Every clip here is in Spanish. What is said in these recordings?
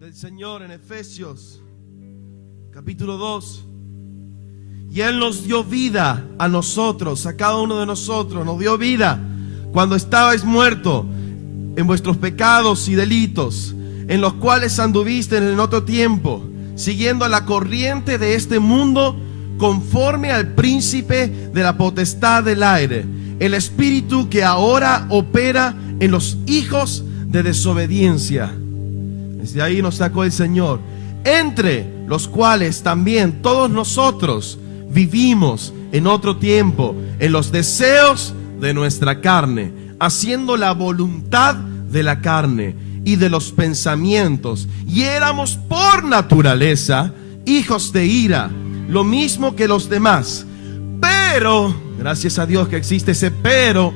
del Señor en Efesios capítulo 2. Y Él nos dio vida a nosotros, a cada uno de nosotros. Nos dio vida cuando estabais muertos en vuestros pecados y delitos, en los cuales anduviste en otro tiempo, siguiendo a la corriente de este mundo, conforme al príncipe de la potestad del aire, el espíritu que ahora opera en los hijos de desobediencia. Desde ahí nos sacó el Señor, entre los cuales también todos nosotros vivimos en otro tiempo en los deseos de nuestra carne, haciendo la voluntad de la carne y de los pensamientos, y éramos por naturaleza hijos de ira, lo mismo que los demás. Pero, gracias a Dios que existe ese pero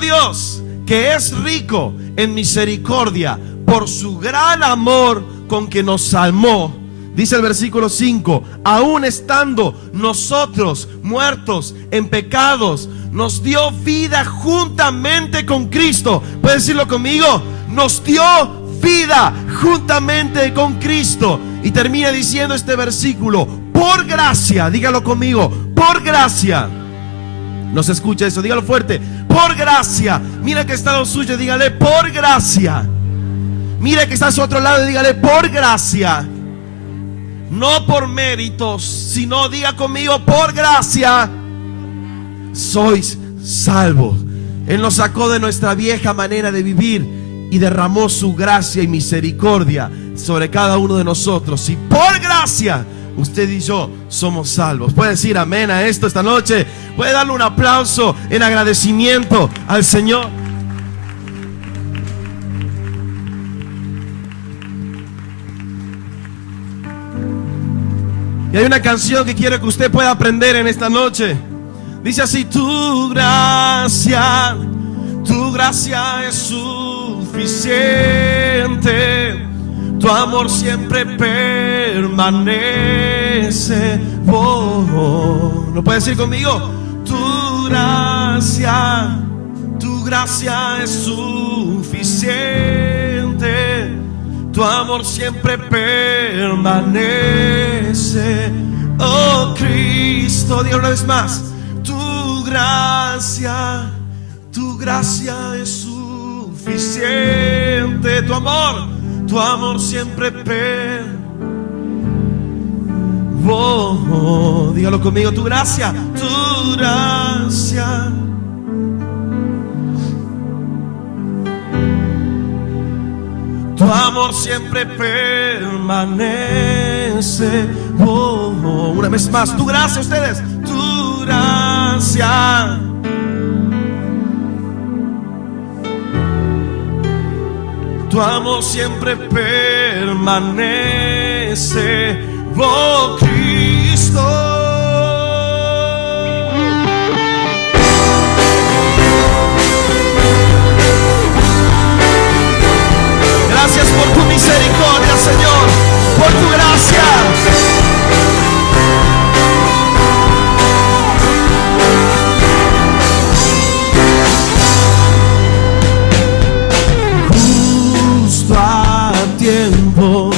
Dios, que es rico en misericordia, por su gran amor con que nos amó, dice el versículo 5, aún estando nosotros muertos en pecados, nos dio vida juntamente con Cristo. ¿Puede decirlo conmigo? Nos dio vida juntamente con Cristo. Y termina diciendo este versículo, por gracia, dígalo conmigo, por gracia. No se escucha eso, dígalo fuerte, por gracia. Mira que está lo suyo, dígale, por gracia. Mira que está a su otro lado y dígale, por gracia. No por méritos, sino diga conmigo, por gracia sois salvos. Él nos sacó de nuestra vieja manera de vivir y derramó su gracia y misericordia sobre cada uno de nosotros. Y por gracia usted y yo somos salvos. ¿Puede decir amén a esto esta noche? ¿Puede darle un aplauso en agradecimiento al Señor? Y hay una canción que quiero que usted pueda aprender en esta noche. Dice así: tu gracia es suficiente, tu amor siempre permanece. Oh, ¿no puede decir conmigo? Tu gracia es suficiente, tu amor siempre permanece. Oh Cristo, diga una vez más, tu gracia es suficiente, tu amor siempre permanece. Oh, dígalo conmigo, tu gracia. Tu amor siempre permanece. Oh, oh, una vez más, tu gracia, ustedes. Tu gracia. Tu amor siempre permanece. Oh, Cristo. Gracias por tu misericordia, Señor, por tu gracia. Justo a tiempo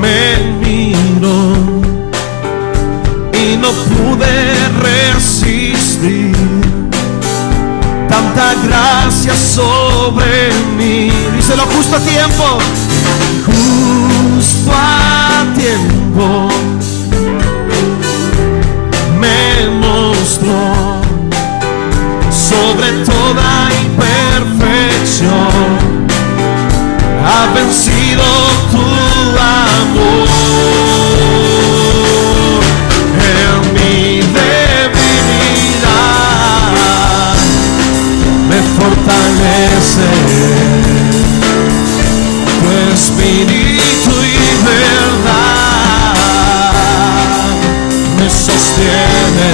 me miró y no pude resistir tanta gracia sobre mí. Díselo, justo a tiempo. Justo a tiempo me mostró sobre toda imperfección ha vencido tu amor. En mi debilidad me fortalece tu espíritu y verdad me sostiene.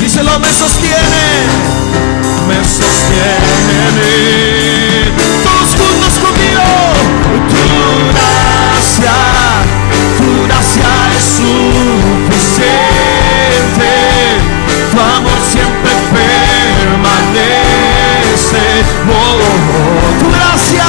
Díselo, me sostiene. Me sostiene. Todos juntos conmigo. Tu gracia es suficiente, tu amor siempre permanece. Oh, oh, oh. Tu gracia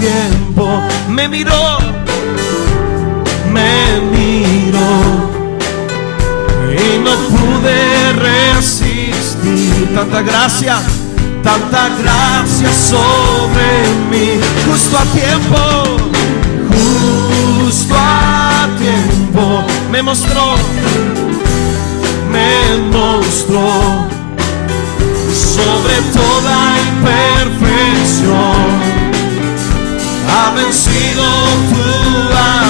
tiempo me miró, y no pude resistir. Tanta gracia sobre mí. Justo a tiempo me mostró sobre toda imperfección. Ha vencido tu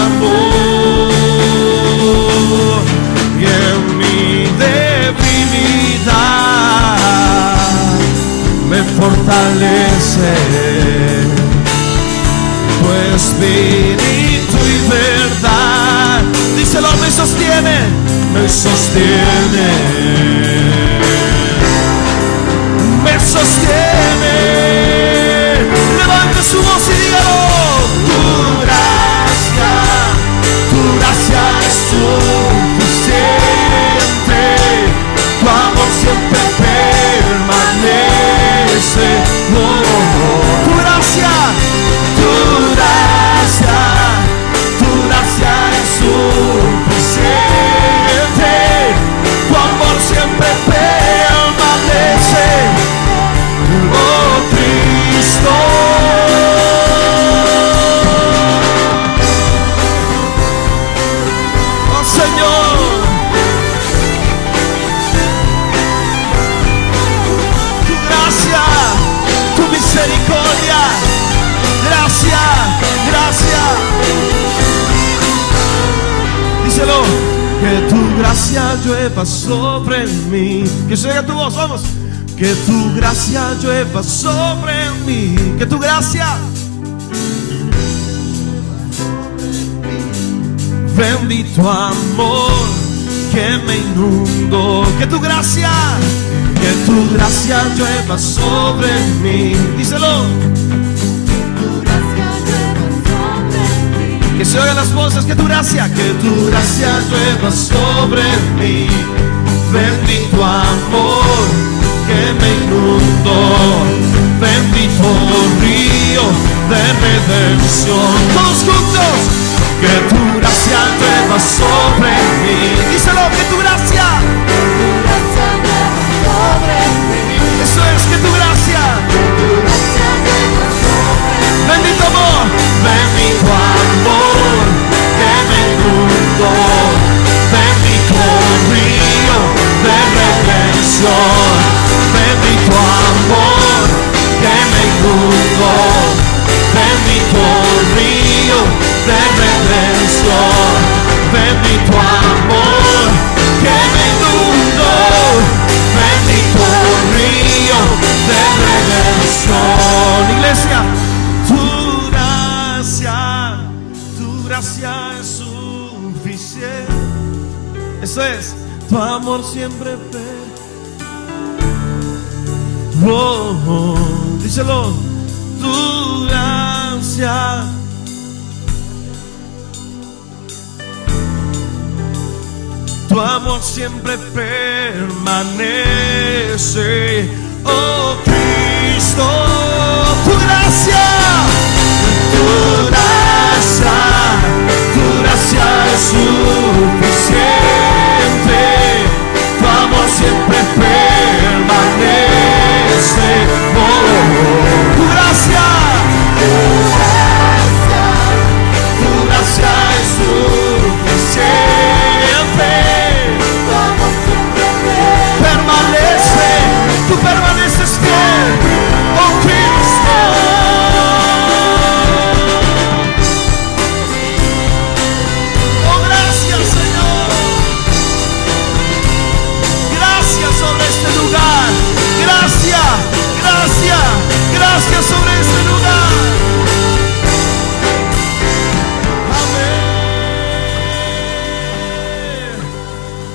amor, y en mi debilidad me fortalece tu espíritu y verdad. Díselo, me sostiene, me sostiene, me sostiene. Levante su voz y dígalo. Tu gracia es suficiente. Tu amor siempre permanece. Tu gracia es suficiente. Tu amor siempre permanece. Oh Cristo. Oh Señor. Tu gracia, tu misericordia. Gracia. Díselo. Que tu gracia llueva sobre mí. Que se oiga tu voz, vamos. Que tu gracia llueva sobre mí. Que tu gracia. Bendito amor que me inundó. Que tu gracia llueva sobre mí. Díselo. Que se oigan las voces, que tu gracia llueva sobre mí. Bendito amor que me inundó, bendito río de redención. Todos juntos, que tu gracia llueva sobre mí. Díselo, que tu gracia llueva sobre mí. Eso es, que tu gracia llueva sobre mí. Bendito amor que me inundó, bendito río de redención. Bendito amor que me inundó, bendito río de redención. Bendito amor que me inundó, bendito río de redención. Iglesia, tu gracia es suficiente. Eso es, tu amor siempre díselo, tu gracia. Tu amor siempre permanece. Oh Cristo, tu gracia es suficiente. Tu amor siempre permanece. Tu gracia es suficiente. Tu amor siempre permanece. Tú permaneces fiel, oh Cristo. Oh, gracias, Señor. Gracias sobre este lugar. Gracias sobre este lugar. Amén.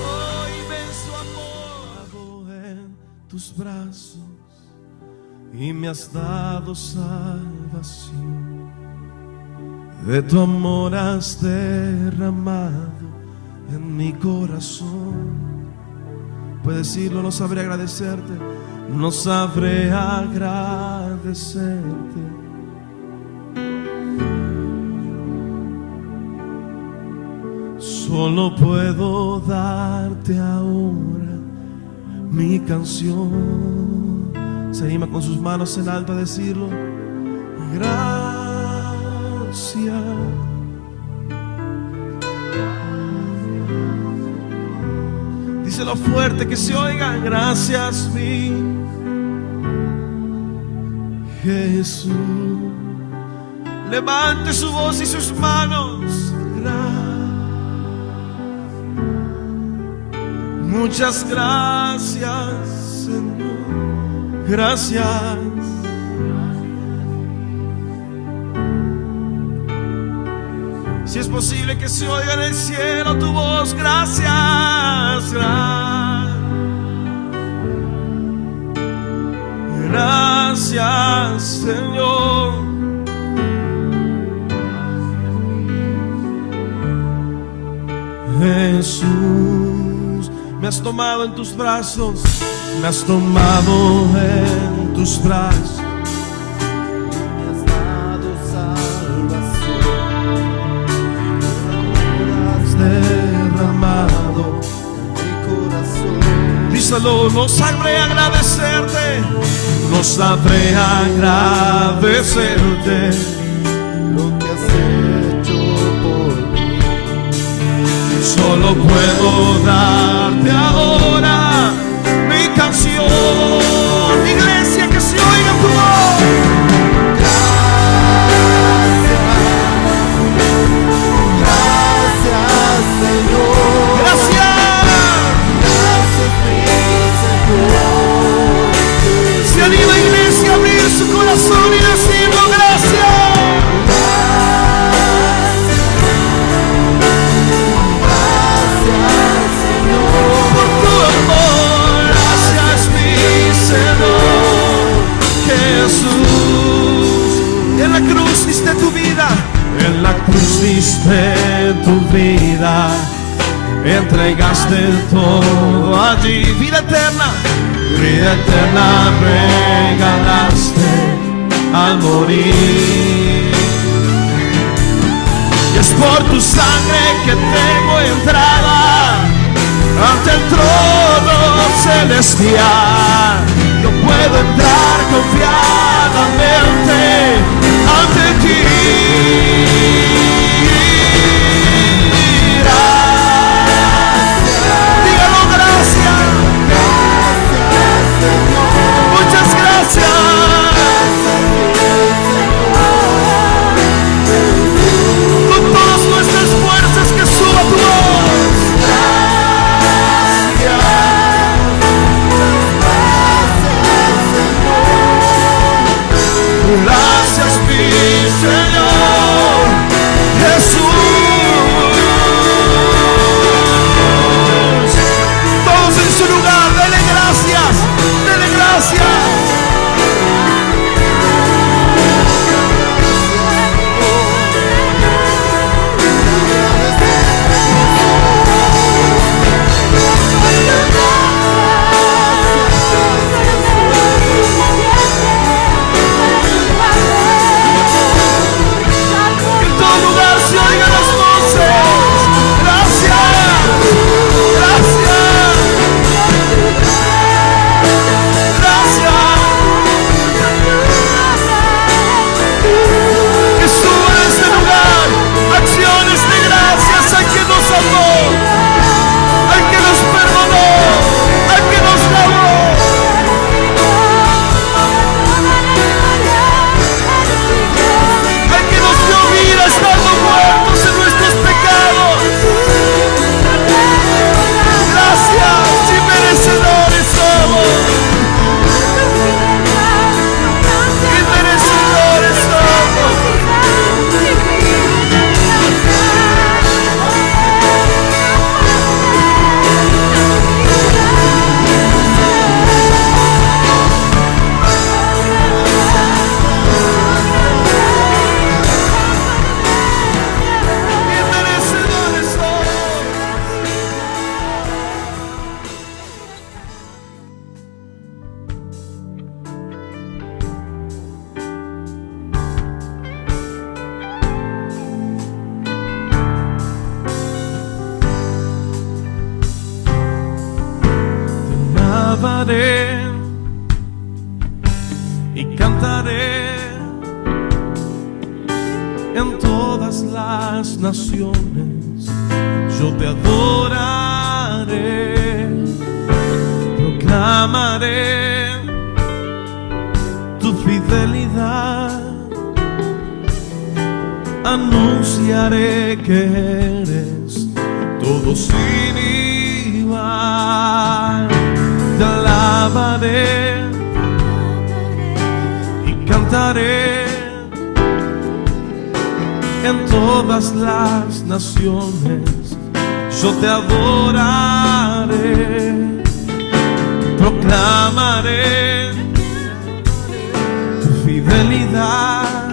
Oh, inmenso amor en tus brazos, y me has dado salvación. De tu amor has derramado en mi corazón. Puedes decirlo, no sabré agradecerte. No sabré agradecerte Solo puedo darte ahora mi canción. Se anima con sus manos en alto a decirlo. Gracias. Díselo fuerte, que se oiga. Gracias, mi Jesús. Levante su voz y sus manos. Muchas gracias, Señor. Gracias. Si es posible que se oiga en el cielo tu voz. Gracias, gracias, Señor. Jesús, me has tomado en tus brazos, me has tomado en tus brazos, Me has dado salvación, has derramado mi corazón. Díselo, no sabré agradecerte, no sabré agradecerte Lo que has hecho por mí. Solo puedo darte ahora mi canción. Iglesia, que se oiga tu voz. Gracias, Señor. Gracias. Gracias, mi Señor. Se anima, iglesia, a abrir su corazón y decirlo. Gracias. Por tu amor. Gracias, mi Señor Jesús. En la cruz diste tu vida. En la cruz diste tu vida. Entregaste todo allí. Vida eterna regalaste al morir. Y es por tu sangre que tengo entrada ante el trono celestial. Yo puedo entrar confiadamente ante ti. Dígalo, gracias. Muchas gracias. Con todas nuestras fuerzas, que suba tu voz. Gracias, proclamaré y cantaré en todas las naciones. Yo te adoraré, proclamaré tu fidelidad, anunciaré que eres todo sin igual. Te alabaré y cantaré en todas las naciones. Yo te adoraré, proclamaré tu fidelidad,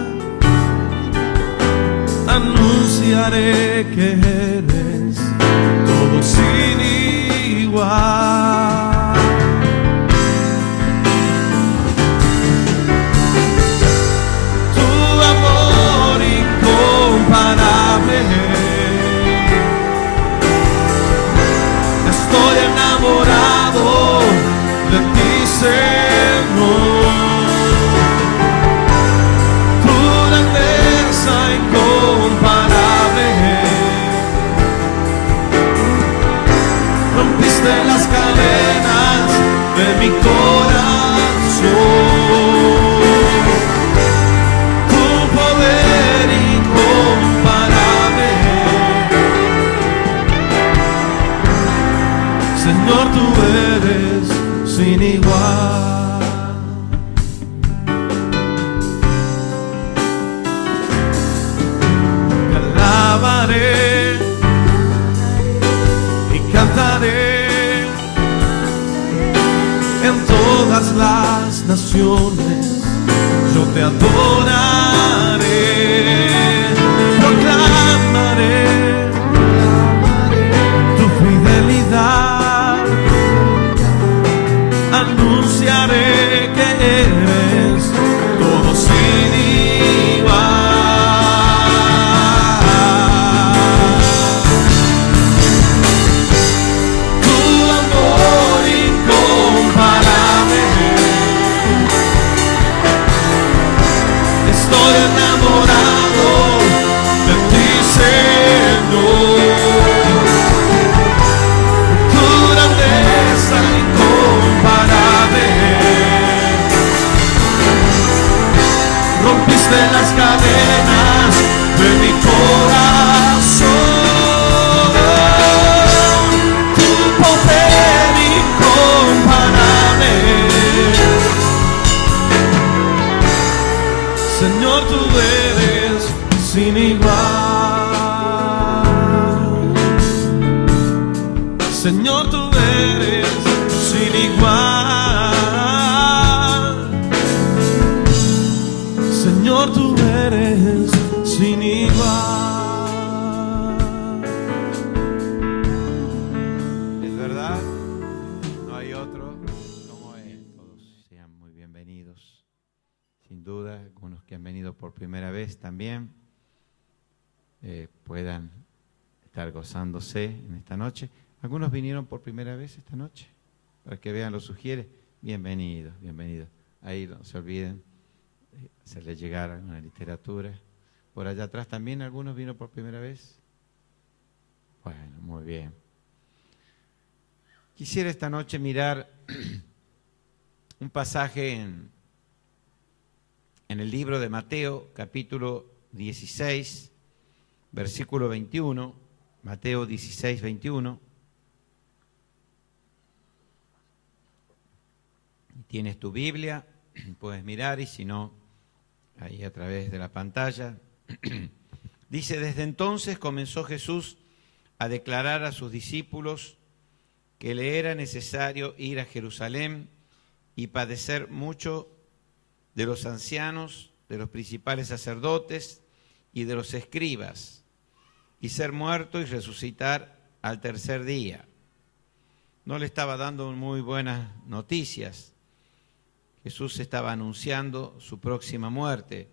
anunciaré que eres todo sin igual. Tu amor incomparable, estoy enamorado de ti, Señor. Tu grandeza incomparable, rompiste las cadenas de mi corazón. Tu poder incomparable, Señor, tú eres sin igual. Te alabaré y cantaré en todas las naciones. Yo te adoraré, proclamaré tu fidelidad, anunciaré que eres todo sin igual. Tu amor incomparable, estoy enamorado de ti, Señor. Tu grandeza incomparable, rompiste las cadenas de mi corazón. Tu poder incomparable, Señor, tú eres sin igual. Señor, tú eres sin igual. Señor, tú eres sin igual. Es verdad, no hay otro como Él. Todos sean muy bienvenidos. Sin duda, algunos que han venido por primera vez también puedan estar gozándose en esta noche. Algunos vinieron por primera vez esta noche, para que vean, lo sugiere. Bienvenidos, bienvenidos. Ahí no se olviden hacerle llegar alguna literatura. Por allá atrás también algunos vino por primera vez. Bueno, muy bien. Quisiera esta noche mirar un pasaje en el libro de Mateo, capítulo 16, versículo 21. Mateo 16, 21. Tienes tu Biblia, puedes mirar, y si no, ahí a través de la pantalla. Dice: desde entonces comenzó Jesús a declarar a sus discípulos que le era necesario ir a Jerusalén y padecer mucho de los ancianos, de los principales sacerdotes y de los escribas, y ser muerto y resucitar al tercer día. No le estaba dando muy buenas noticias. Jesús estaba anunciando su próxima muerte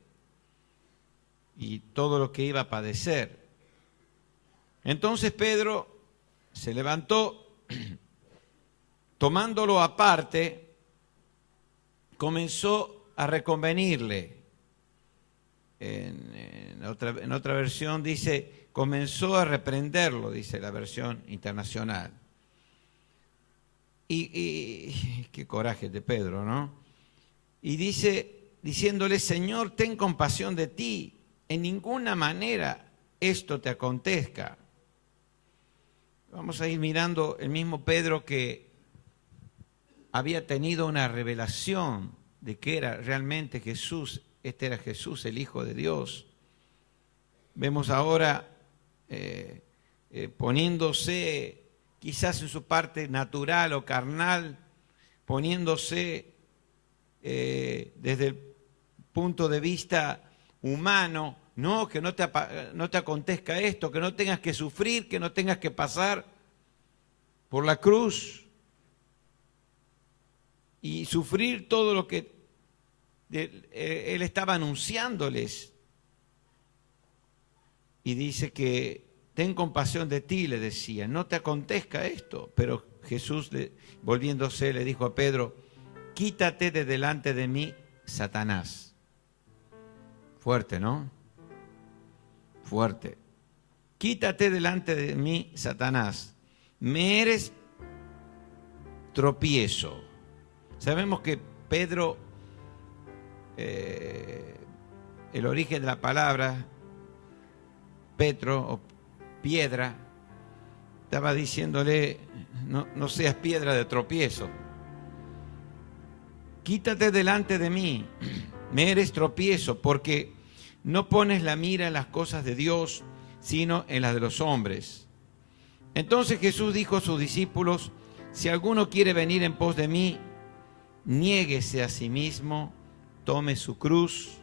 y todo lo que iba a padecer. Entonces Pedro se levantó tomándolo aparte, comenzó a reconvenirle. En otra versión dice, comenzó a reprenderlo, dice la versión internacional. Y qué coraje de Pedro, ¿no? Y dice, diciéndole, Señor, ten compasión de ti, en ninguna manera esto te acontezca. Vamos a ir mirando el mismo Pedro que había tenido una revelación de que era realmente Jesús, este era Jesús, el Hijo de Dios. Vemos ahora poniéndose quizás en su parte natural o carnal, poniéndose desde el punto de vista humano, no, que no te acontezca esto, que no tengas que sufrir, que no tengas que pasar por la cruz y sufrir todo lo que él estaba anunciándoles. Y dice que ten compasión de ti, le decía, no te acontezca esto. Pero Jesús, volviéndose, le dijo a Pedro, quítate de delante de mí, Satanás. Fuerte, ¿no? Fuerte. Quítate delante de mí, Satanás. Me eres tropiezo. Sabemos que Pedro, el origen de la palabra Petro o piedra, estaba diciéndole, no seas piedra de tropiezo. Quítate delante de mí, me eres tropiezo, porque no pones la mira en las cosas de Dios, sino en las de los hombres. Entonces Jesús dijo a sus discípulos, si alguno quiere venir en pos de mí, niéguese a sí mismo, tome su cruz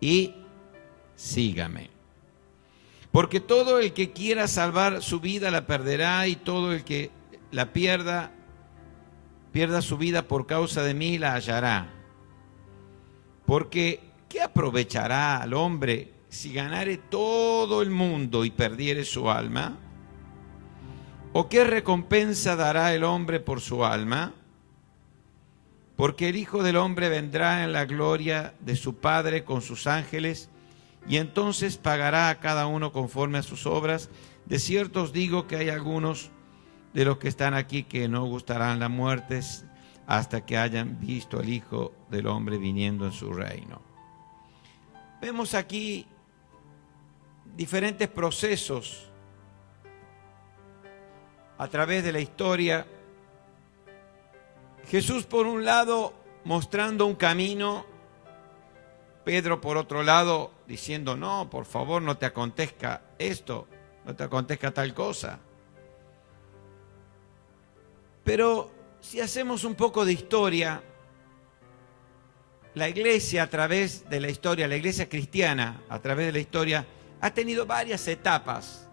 y sígame. Porque todo el que quiera salvar su vida la perderá, y todo el que la pierda su vida por causa de mí la hallará. Porque ¿qué aprovechará al hombre si ganare todo el mundo y perdiere su alma? ¿O qué recompensa dará el hombre por su alma? Porque el Hijo del Hombre vendrá en la gloria de su Padre con sus ángeles, y entonces pagará a cada uno conforme a sus obras. De cierto os digo que hay algunos de los que están aquí que no gustarán la muerte hasta que hayan visto al Hijo del Hombre viniendo en su reino. Vemos aquí diferentes procesos a través de la historia. Jesús por un lado mostrando un camino, Pedro por otro lado diciendo, no, por favor, no te acontezca esto, no te acontezca tal cosa. Pero si hacemos un poco de historia, la iglesia a través de la historia, la iglesia cristiana a través de la historia, ha tenido varias etapas.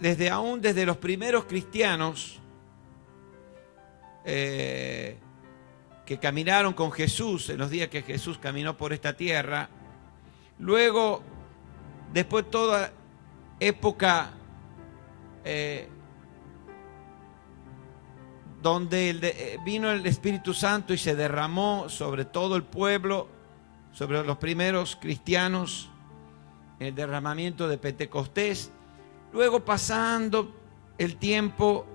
Desde los primeros cristianos que caminaron con Jesús en los días que Jesús caminó por esta tierra, luego, después toda época donde vino el Espíritu Santo y se derramó sobre todo el pueblo, sobre los primeros cristianos, el derramamiento de Pentecostés. Luego, pasando el tiempo,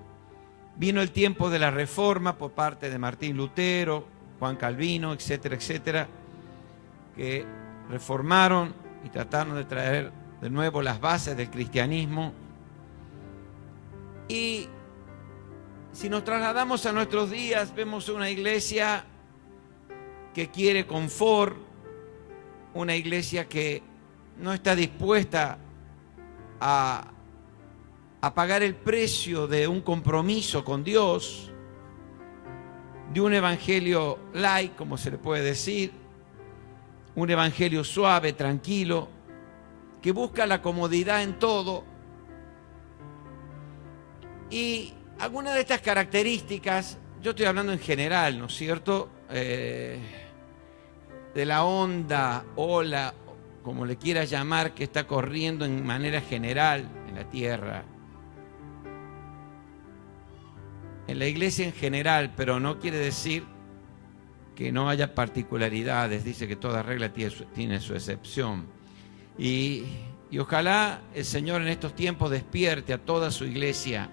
vino el tiempo de la Reforma por parte de Martín Lutero, Juan Calvino, etcétera, etcétera, que reformaron y trataron de traer de nuevo las bases del cristianismo. Y si nos trasladamos a nuestros días, vemos una iglesia que quiere confort, una iglesia que no está dispuesta a pagar el precio de un compromiso con Dios, de un evangelio light, como se le puede decir, un evangelio suave, tranquilo, que busca la comodidad en todo. Y algunas de estas características, yo estoy hablando en general, ¿no es cierto?, de la ola como le quieras llamar, que está corriendo en manera general en la tierra. En la iglesia en general, pero no quiere decir que no haya particularidades. Dice que toda regla tiene su excepción. Y ojalá el Señor en estos tiempos despierte a toda su iglesia,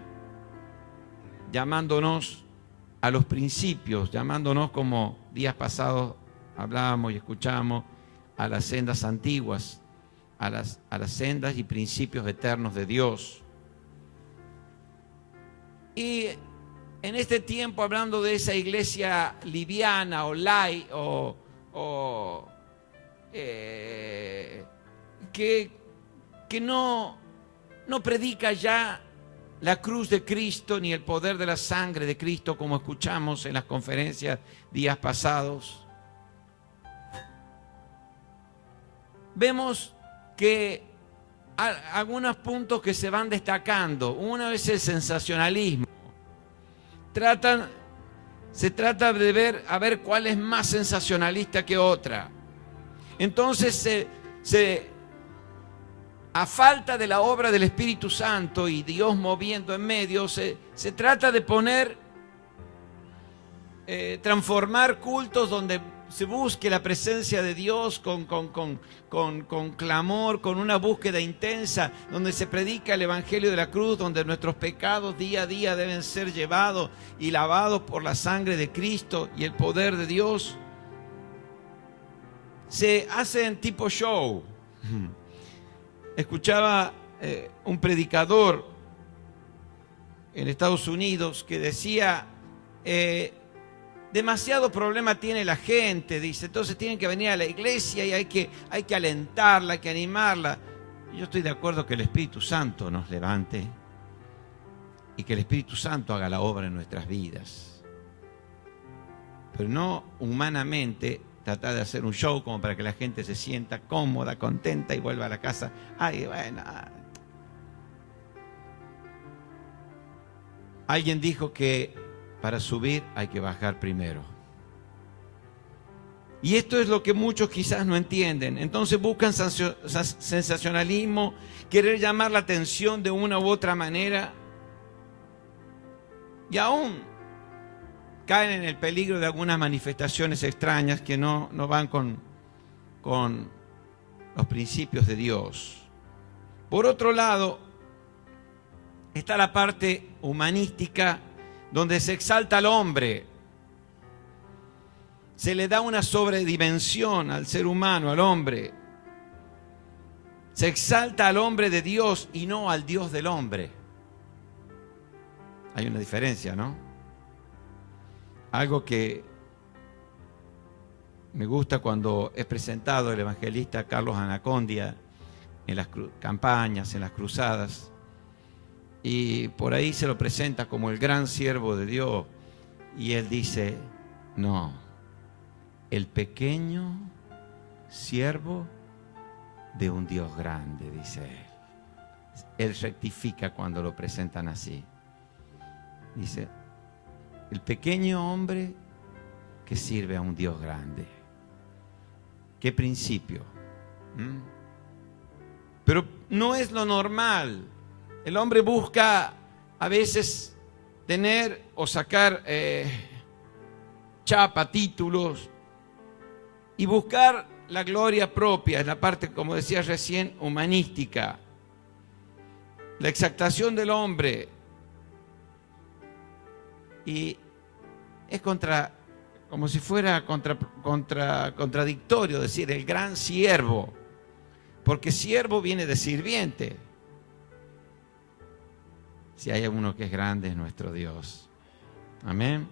llamándonos a los principios, llamándonos, como días pasados hablábamos y escuchábamos, a las sendas antiguas, a las sendas y principios eternos de Dios. Y en este tiempo, hablando de esa iglesia liviana o light, que no predica ya la cruz de Cristo ni el poder de la sangre de Cristo, como escuchamos en las conferencias días pasados, vemos que hay algunos puntos que se van destacando. Uno es el sensacionalismo. Se trata de ver cuál es más sensacionalista que otra. Entonces, a falta de la obra del Espíritu Santo y Dios moviendo en medio, se trata de transformar cultos donde se busque la presencia de Dios con clamor, con una búsqueda intensa, donde se predica el Evangelio de la cruz, donde nuestros pecados día a día deben ser llevados y lavados por la sangre de Cristo y el poder de Dios. Se hacen tipo show. Escuchaba un predicador en Estados Unidos que decía, demasiado problema tiene la gente, dice, entonces tienen que venir a la iglesia y hay que alentarla, hay que animarla. Yo estoy de acuerdo que el Espíritu Santo nos levante y que el Espíritu Santo haga la obra en nuestras vidas, pero no humanamente tratar de hacer un show como para que la gente se sienta cómoda, contenta y vuelva a la casa. Ay, bueno. Alguien dijo que para subir hay que bajar primero. Y esto es lo que muchos quizás no entienden. Entonces buscan sensacionalismo, querer llamar la atención de una u otra manera. Y aún caen en el peligro de algunas manifestaciones extrañas que no van con los principios de Dios. Por otro lado, está la parte humanística, donde se exalta al hombre. Se le da una sobredimensión al ser humano, al hombre. Se exalta al hombre de Dios y no al Dios del hombre. Hay una diferencia, ¿no? Algo que me gusta cuando es presentado el evangelista Carlos Anacondia en las campañas, en las cruzadas, y por ahí se lo presenta como el gran siervo de Dios, y él dice, no, el pequeño siervo de un Dios grande, dice él. Él rectifica cuando lo presentan así. Dice, el pequeño hombre que sirve a un Dios grande. ¿Qué principio? Pero no es lo normal. El hombre busca a veces tener o sacar chapa, títulos, y buscar la gloria propia, en la parte, como decía recién, humanística. La exaltación del hombre. Y es como si fuera contradictorio decir el gran siervo, porque siervo viene de sirviente. Si hay uno que es grande, es nuestro Dios. Amén.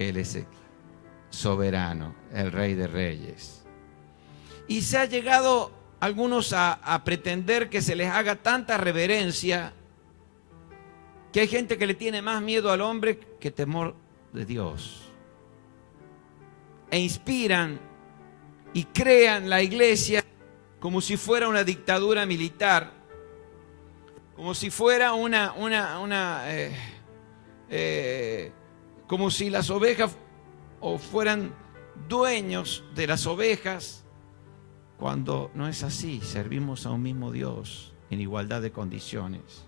Él es el soberano, el Rey de Reyes. Y se ha llegado algunos a pretender que se les haga tanta reverencia que hay gente que le tiene más miedo al hombre que temor de Dios. E inspiran y crean la iglesia como si fuera una dictadura militar, como si fuera como si las ovejas o fueran dueños de las ovejas cuando no es así, servimos a un mismo Dios en igualdad de condiciones.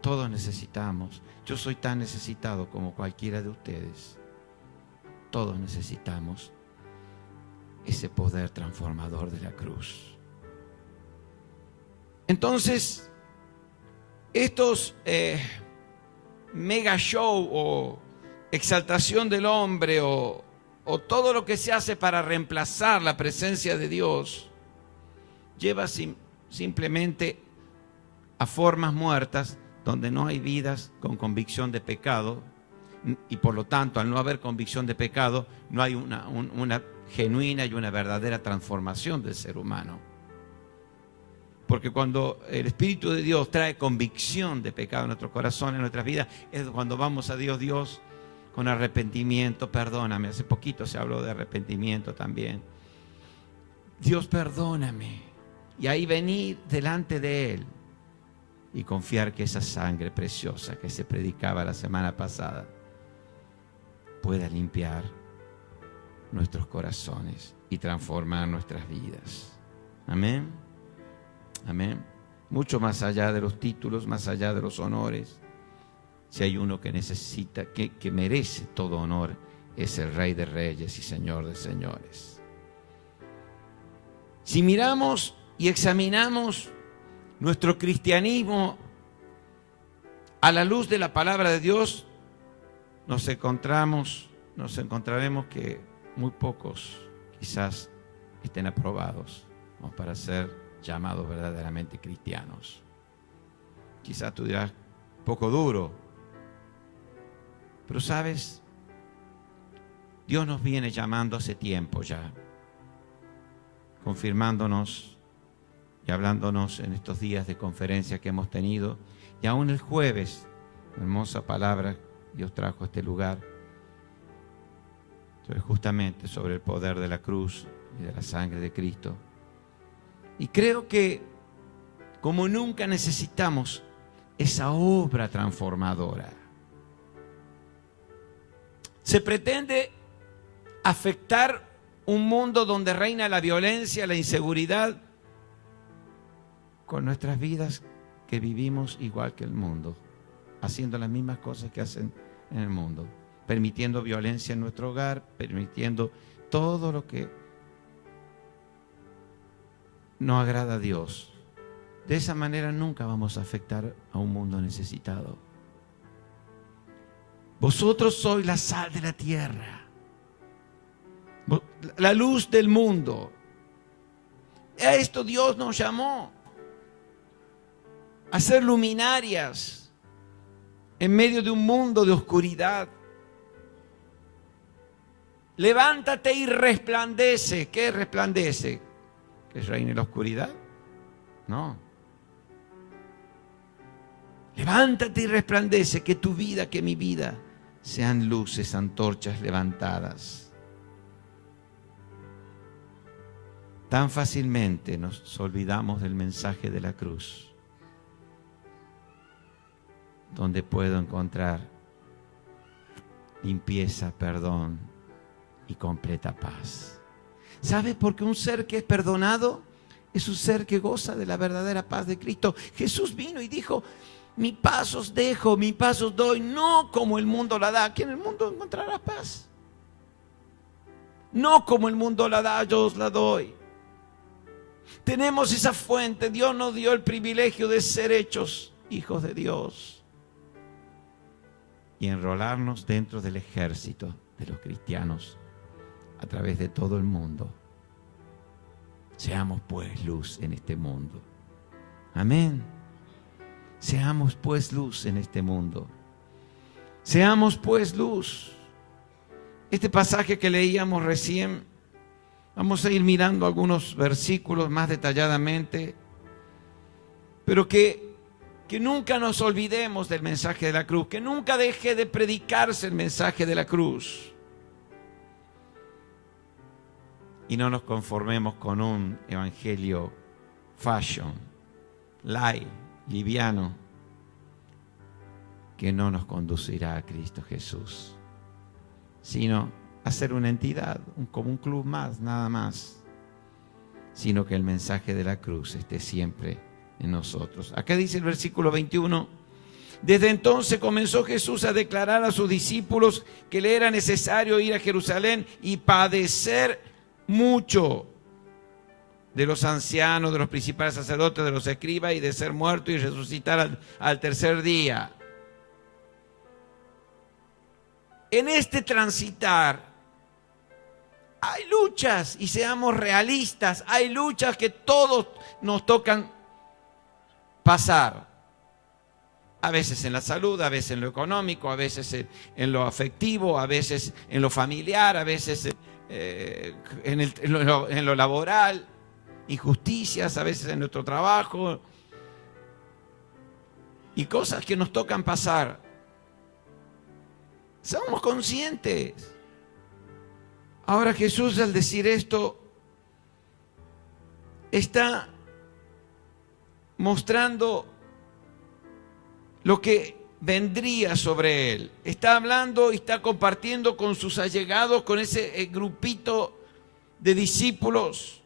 Todos necesitamos. Yo soy tan necesitado como cualquiera de ustedes. Todos necesitamos ese poder transformador de la cruz. Entonces, estos mega show o exaltación del hombre o todo lo que se hace para reemplazar la presencia de Dios lleva simplemente a formas muertas donde no hay vidas con convicción de pecado, y por lo tanto, al no haber convicción de pecado, no hay una genuina y una verdadera transformación del ser humano. Porque cuando el Espíritu de Dios trae convicción de pecado en nuestros corazones, en nuestras vidas, es cuando vamos a Dios, Dios, con arrepentimiento, perdóname. Hace poquito se habló de arrepentimiento también. Dios, perdóname. Y ahí venir delante de Él y confiar que esa sangre preciosa que se predicaba la semana pasada pueda limpiar nuestros corazones y transformar nuestras vidas. Amén. Amén. Mucho más allá de los títulos, más allá de los honores, si hay uno que necesita, que merece todo honor, es el Rey de Reyes y Señor de Señores. Si miramos y examinamos nuestro cristianismo a la luz de la palabra de Dios, nos encontraremos que muy pocos quizás estén aprobados como para ser llamados verdaderamente cristianos. Quizás tú dirás, poco duro, pero sabes, Dios nos viene llamando hace tiempo ya, confirmándonos y hablándonos en estos días de conferencia que hemos tenido, y aún el jueves, hermosa palabra Dios trajo a este lugar, justamente sobre el poder de la cruz y de la sangre de Cristo. Y creo que como nunca necesitamos esa obra transformadora. Se pretende afectar un mundo donde reina la violencia, la inseguridad, con nuestras vidas que vivimos igual que el mundo, haciendo las mismas cosas que hacen en el mundo, permitiendo violencia en nuestro hogar, permitiendo todo lo que no agrada a Dios. De esa manera nunca vamos a afectar a un mundo necesitado. Vosotros sois la sal de la tierra, la luz del mundo. A esto Dios nos llamó, a ser luminarias en medio de un mundo de oscuridad. Levántate y resplandece. ¿Qué resplandece? ¿Que reine la oscuridad? No. Levántate y resplandece, que tu vida, que mi vida sean luces, antorchas levantadas. Tan fácilmente nos olvidamos del mensaje de la cruz, donde puedo encontrar limpieza, perdón y completa paz. ¿Sabe? Porque un ser que es perdonado es un ser que goza de la verdadera paz de Cristo. Jesús vino y dijo: mi paz os dejo, mi paz os doy, no como el mundo la da. Aquí en el mundo encontrarás paz. No como el mundo la da, yo os la doy. Tenemos esa fuente. Dios nos dio el privilegio de ser hechos hijos de Dios y enrolarnos dentro del ejército de los cristianos a través de todo el mundo. Seamos pues luz en este mundo. Amén. Seamos pues luz en este mundo. Seamos pues luz. Este pasaje que leíamos recién, vamos a ir mirando algunos versículos más detalladamente, pero que nunca nos olvidemos del mensaje de la cruz, que nunca deje de predicarse el mensaje de la cruz. Y no nos conformemos con un evangelio fashion, light, liviano, que no nos conducirá a Cristo Jesús, sino a ser una entidad, como un club más, nada más. sino que el mensaje de la cruz esté siempre en nosotros. Acá dice el versículo 21, desde entonces comenzó Jesús a declarar a sus discípulos que le era necesario ir a Jerusalén y padecer mucho de los ancianos, de los principales sacerdotes, de los escribas, y de ser muerto y resucitar al tercer día. En este transitar hay luchas, y seamos realistas, hay luchas que todos nos tocan pasar. A veces en la salud, a veces en lo económico, a veces en lo afectivo, a veces en lo familiar, a veces en lo laboral, injusticias, a veces en nuestro trabajo, y cosas que nos tocan pasar. Somos conscientes. Ahora Jesús, al decir esto, está mostrando lo que vendría sobre él. Está hablando y está compartiendo con sus allegados, con ese grupito de discípulos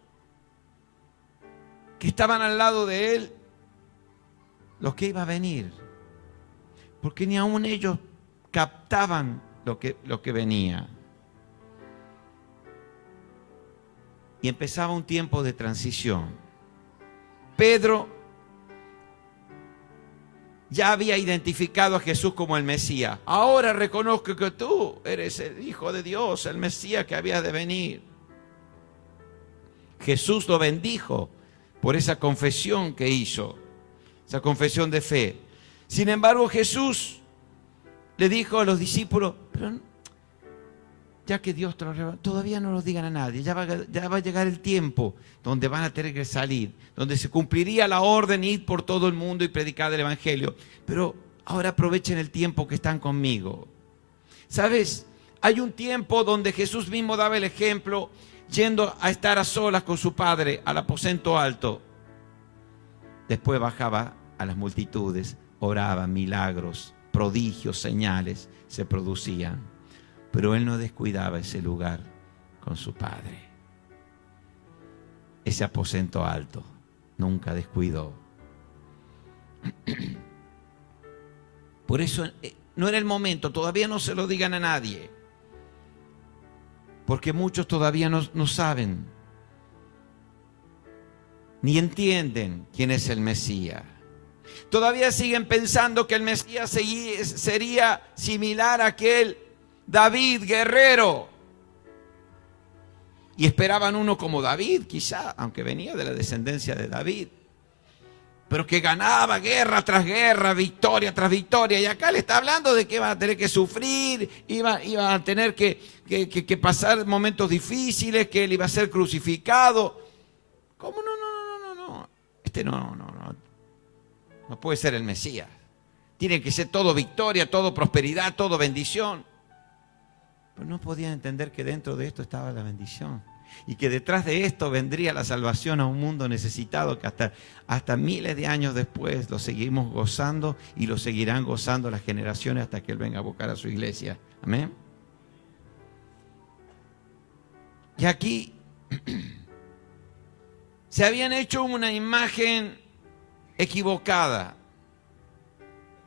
que estaban al lado de él, lo que iba a venir. Porque ni aún ellos captaban lo que venía. Y empezaba un tiempo de transición. Pedro ya había identificado a Jesús como el Mesías. Ahora reconozco que tú eres el Hijo de Dios, el Mesías que había de venir. Jesús lo bendijo por esa confesión que hizo, esa confesión de fe. Sin embargo, Jesús le dijo a los discípulos, pero ya que Dios te lo reveló, todavía no lo digan a nadie, ya va a llegar el tiempo donde van a tener que salir, donde se cumpliría la orden, ir por todo el mundo y predicar el Evangelio. Pero ahora aprovechen el tiempo que están conmigo. ¿Sabes? Hay un tiempo donde Jesús mismo daba el ejemplo, yendo a estar a solas con su Padre al aposento alto. Después bajaba a las multitudes, oraba, milagros, prodigios, señales se producían. Pero él no descuidaba ese lugar con su Padre. Ese aposento alto nunca descuidó. Por eso no era el momento, todavía no se lo digan a nadie. Porque muchos todavía no saben ni entienden quién es el Mesías. Todavía siguen pensando que el Mesías sería similar a aquel David, guerrero. Y esperaban uno como David, quizá, aunque venía de la descendencia de David, pero que ganaba guerra tras guerra, victoria tras victoria. Y acá le está hablando de que iban a tener que sufrir, iban a tener que pasar momentos difíciles, que él iba a ser crucificado. ¿Cómo no? Este no puede ser el Mesías. Tiene que ser todo victoria, todo prosperidad, todo bendición. Pero no podían entender que dentro de esto estaba la bendición y que detrás de esto vendría la salvación a un mundo necesitado que hasta miles de años después lo seguimos gozando y lo seguirán gozando las generaciones hasta que Él venga a buscar a su iglesia. Amén. Y aquí se habían hecho una imagen equivocada.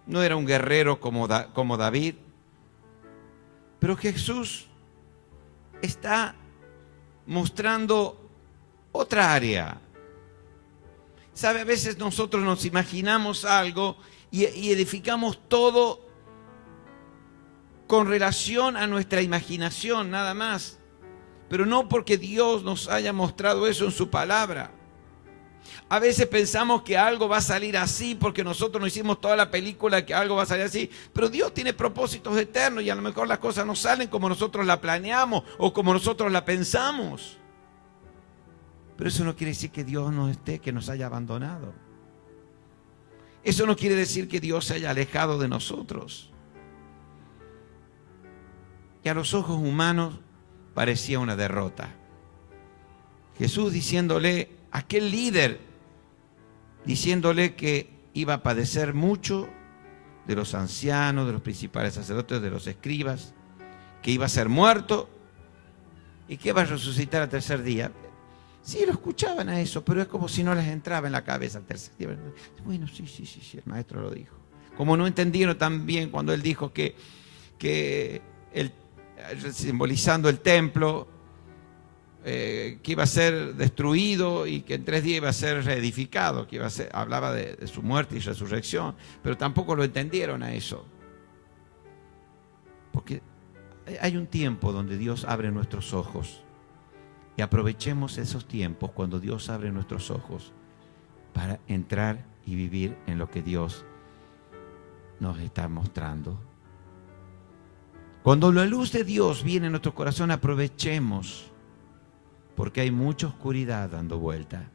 No era un guerrero como David. Pero Jesús está mostrando otra área. ¿Sabe? A veces nosotros nos imaginamos algo y edificamos todo con relación a nuestra imaginación, nada más. Pero no porque Dios nos haya mostrado eso en su palabra. A veces pensamos que algo va a salir así porque nosotros no hicimos toda la película que algo va a salir así. Pero Dios tiene propósitos eternos y a lo mejor las cosas no salen como nosotros la planeamos o como nosotros la pensamos. Pero eso no quiere decir que Dios no esté, que nos haya abandonado. Eso no quiere decir que Dios se haya alejado de nosotros. Y a los ojos humanos parecía una derrota. Jesús diciéndole, aquel líder, diciéndole que iba a padecer mucho de los ancianos, de los principales sacerdotes, de los escribas, que iba a ser muerto y que iba a resucitar al tercer día. Sí, lo escuchaban a eso, pero es como si no les entraba en la cabeza el tercer día. Bueno, sí, el maestro lo dijo. Como no entendieron tan bien cuando él dijo que simbolizando el templo, que iba a ser destruido y que en 3 días iba a ser reedificado, que hablaba de su muerte y resurrección, pero tampoco lo entendieron a eso. Porque hay un tiempo donde Dios abre nuestros ojos. Y aprovechemos esos tiempos cuando Dios abre nuestros ojos para entrar y vivir en lo que Dios nos está mostrando. Cuando la luz de Dios viene a nuestro corazón, aprovechemos, porque hay mucha oscuridad dando vuelta.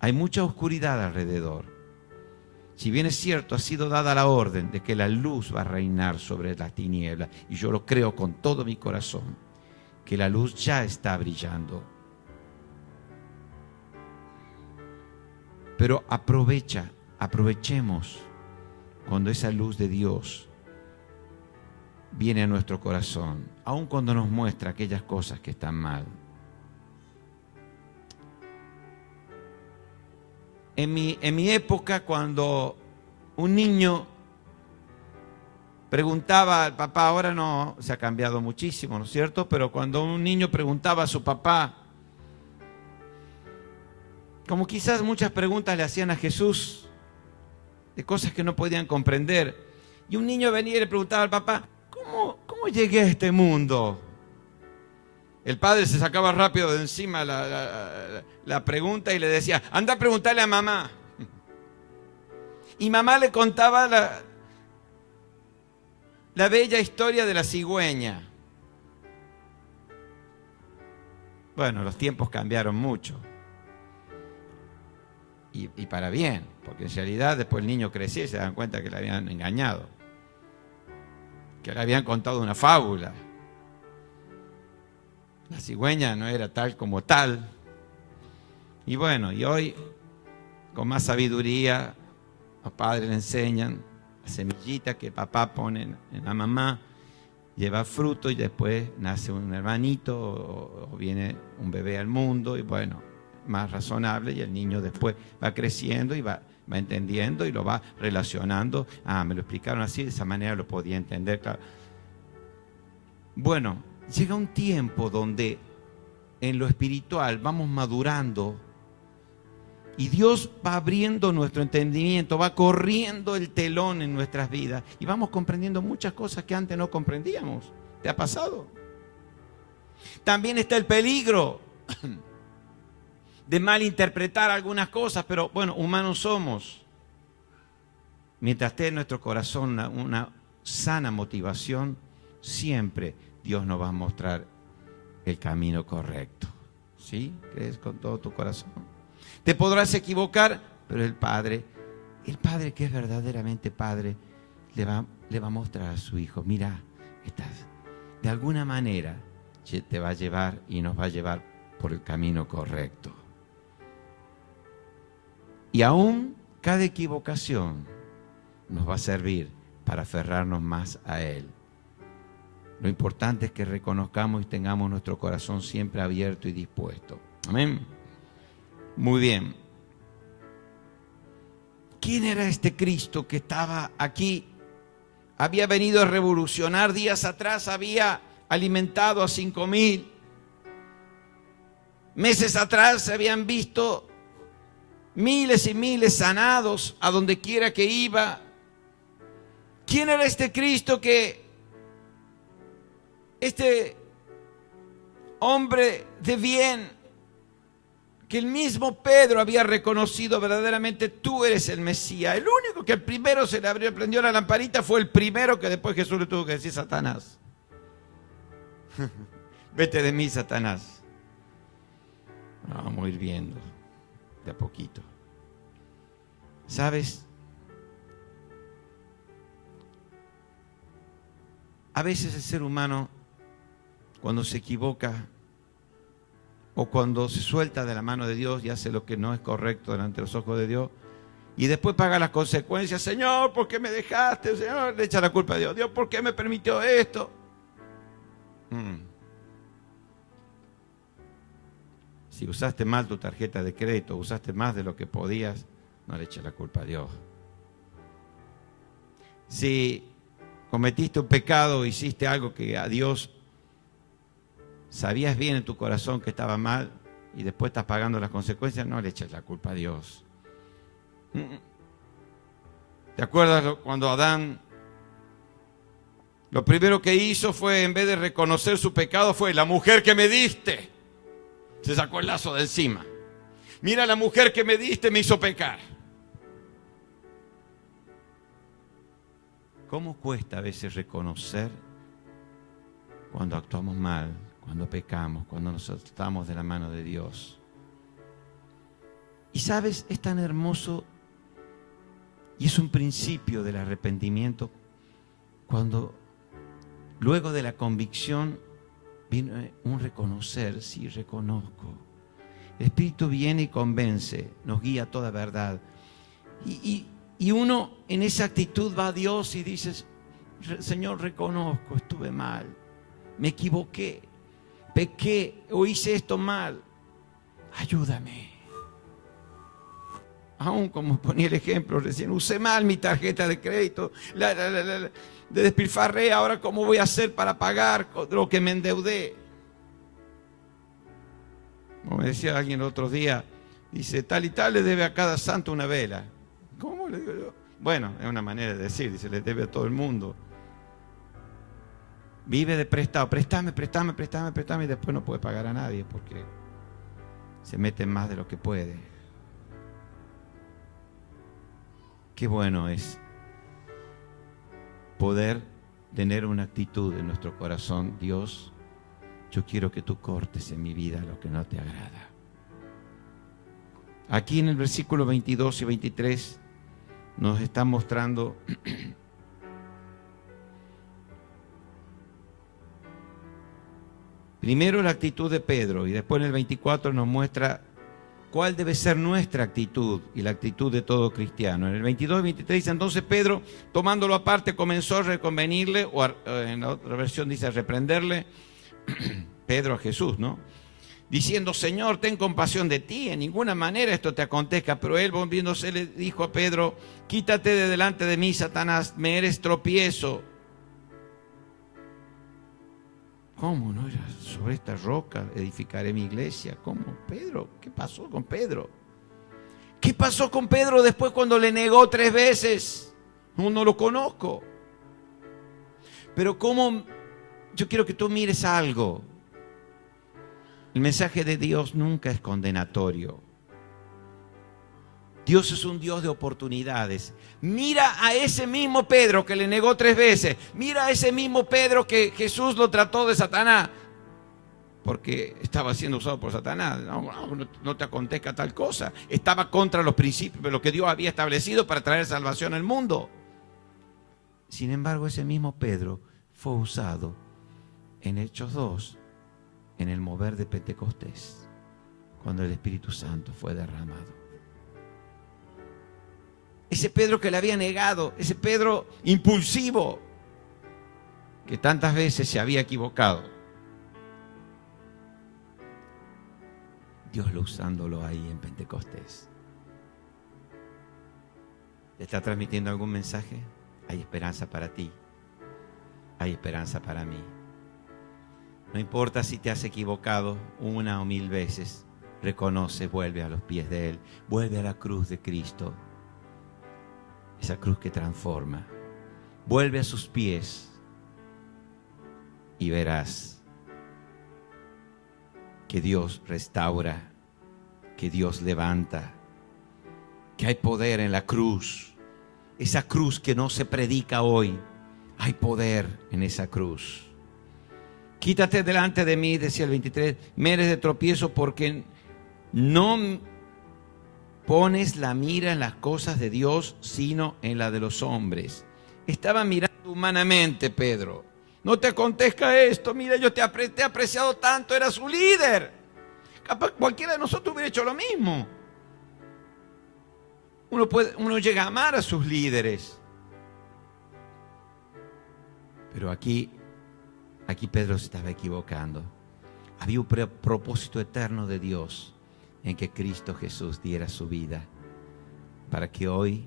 Hay mucha oscuridad alrededor. Si bien es cierto, ha sido dada la orden de que la luz va a reinar sobre las tinieblas, y yo lo creo con todo mi corazón, que la luz ya está brillando. Pero aprovechemos cuando esa luz de Dios viene a nuestro corazón, aun cuando nos muestra aquellas cosas que están mal. En mi época, cuando un niño preguntaba al papá, ahora no, se ha cambiado muchísimo, ¿no es cierto? Pero cuando un niño preguntaba a su papá, como quizás muchas preguntas le hacían a Jesús, de cosas que no podían comprender, y un niño venía y le preguntaba al papá, ¿cómo llegué a este mundo? El padre se sacaba rápido de encima la pregunta y le decía, anda a preguntarle a mamá. Y mamá le contaba la bella historia de la cigüeña. Bueno, los tiempos cambiaron mucho. Y para bien, porque en realidad después el niño crecía y se dan cuenta que le habían engañado, que le habían contado una fábula. La cigüeña no era tal como tal. Y bueno, y hoy, con más sabiduría, los padres le enseñan la semillita que papá pone en la mamá, lleva fruto y después nace un hermanito o viene un bebé al mundo y bueno, más razonable, y el niño después va creciendo y va entendiendo y lo va relacionando. Me lo explicaron así, de esa manera lo podía entender, claro. Bueno, llega un tiempo donde en lo espiritual vamos madurando y Dios va abriendo nuestro entendimiento, va corriendo el telón en nuestras vidas y vamos comprendiendo muchas cosas que antes no comprendíamos. ¿Te ha pasado? También está el peligro de malinterpretar algunas cosas, pero bueno, humanos somos. Mientras esté en nuestro corazón una sana motivación, siempre Dios nos va a mostrar el camino correcto. ¿Sí? ¿Crees con todo tu corazón? Te podrás equivocar, pero el Padre que es verdaderamente Padre, le va a mostrar a su Hijo, mira, de alguna manera te va a llevar y nos va a llevar por el camino correcto. Y aún cada equivocación nos va a servir para aferrarnos más a Él. Lo importante es que reconozcamos y tengamos nuestro corazón siempre abierto y dispuesto. Amén. Muy bien. ¿Quién era este Cristo que estaba aquí? Había venido a revolucionar. Días atrás había alimentado a 5,000. Meses atrás se habían visto miles y miles sanados a donde quiera que iba. ¿Quién era este Cristo este hombre de bien, que el mismo Pedro había reconocido verdaderamente, tú eres el Mesías? El único que el primero se le prendió la lamparita fue el primero que después Jesús le tuvo que decir, Satanás. Vete de mí, Satanás. Vamos a ir viendo de a poquito. ¿Sabes? A veces el ser humano, cuando se equivoca o cuando se suelta de la mano de Dios y hace lo que no es correcto delante de los ojos de Dios, y después paga las consecuencias, Señor, ¿por qué me dejaste? Señor, le echa la culpa a Dios. Dios, ¿por qué me permitió esto? Si usaste mal tu tarjeta de crédito, usaste más de lo que podías, no le eches la culpa a Dios. Si cometiste un pecado, hiciste algo que a Dios sabías bien en tu corazón que estaba mal y después estás pagando las consecuencias, no le eches la culpa a Dios. ¿Te acuerdas cuando Adán lo primero que hizo fue, en vez de reconocer su pecado, fue la mujer que me diste? Se sacó el lazo de encima. Mira, la mujer que me diste me hizo pecar. ¿Cómo cuesta a veces reconocer cuando actuamos mal, cuando pecamos, cuando nos soltamos de la mano de Dios? Y sabes, es tan hermoso y es un principio del arrepentimiento cuando luego de la convicción viene un reconocer, sí, reconozco. El Espíritu viene y convence, nos guía a toda verdad. Y uno en esa actitud va a Dios y dice, Señor, reconozco, estuve mal, me equivoqué, pequé o hice esto mal, ayúdame. Aún como ponía el ejemplo recién, usé mal mi tarjeta de crédito, de despilfarré, ahora cómo voy a hacer para pagar lo que me endeudé. Como me decía alguien el otro día, dice, tal y tal le debe a cada santo una vela. ¿Cómo le digo yo? Bueno, es una manera de decir, dice, le debe a todo el mundo. Vive de prestado, préstame, y después no puede pagar a nadie porque se mete más de lo que puede. Qué bueno es poder tener una actitud en nuestro corazón. Dios, yo quiero que tú cortes en mi vida lo que no te agrada. Aquí en el versículo 22 y 23 nos está mostrando primero la actitud de Pedro y después en el 24 nos muestra cuál debe ser nuestra actitud y la actitud de todo cristiano. En el 22 y 23 dice, entonces Pedro, tomándolo aparte, comenzó a reconvenirle, o en la otra versión dice a reprenderle, Pedro a Jesús, ¿no? Diciendo, Señor, ten compasión de ti, en ninguna manera esto te acontezca. Pero él, volviéndose, le dijo a Pedro, quítate de delante de mí, Satanás, me eres tropiezo. ¿Cómo no? Sobre esta roca edificaré mi iglesia. ¿Cómo? Pedro, ¿qué pasó con Pedro? ¿Qué pasó con Pedro después cuando le negó 3 veces? No lo conozco. Pero cómo, yo quiero que tú mires algo. El mensaje de Dios nunca es condenatorio. Dios es un Dios de oportunidades. Mira a ese mismo Pedro que le negó 3 veces. Mira a ese mismo Pedro que Jesús lo trató de Satanás. Porque estaba siendo usado por Satanás. No te acontezca tal cosa. Estaba contra los principios de lo que Dios había establecido para traer salvación al mundo. Sin embargo, ese mismo Pedro fue usado en Hechos 2, en el mover de Pentecostés, cuando el Espíritu Santo fue derramado. Ese Pedro que le había negado, ese Pedro impulsivo, que tantas veces se había equivocado, Dios lo usándolo ahí en Pentecostés. ¿Te está transmitiendo algún mensaje? Hay esperanza para ti, hay esperanza para mí. No importa si te has equivocado 1 o 1000 veces, reconoce, vuelve a los pies de Él, vuelve a la cruz de Cristo, esa cruz que transforma. Vuelve a sus pies y verás que Dios restaura, que Dios levanta, que hay poder en la cruz. Esa cruz que no se predica hoy, hay poder en esa cruz. Quítate delante de mí, decía el 23, me eres de tropiezo porque no pones la mira en las cosas de Dios, sino en la de los hombres. Estaba mirando humanamente, Pedro. No te acontezca esto, mira, yo te he apreciado tanto, eras su líder. Capaz cualquiera de nosotros hubiera hecho lo mismo. Uno llega a amar a sus líderes. Pero aquí Pedro se estaba equivocando. había un propósito eterno de Dios en que Cristo Jesús diera su vida para que hoy,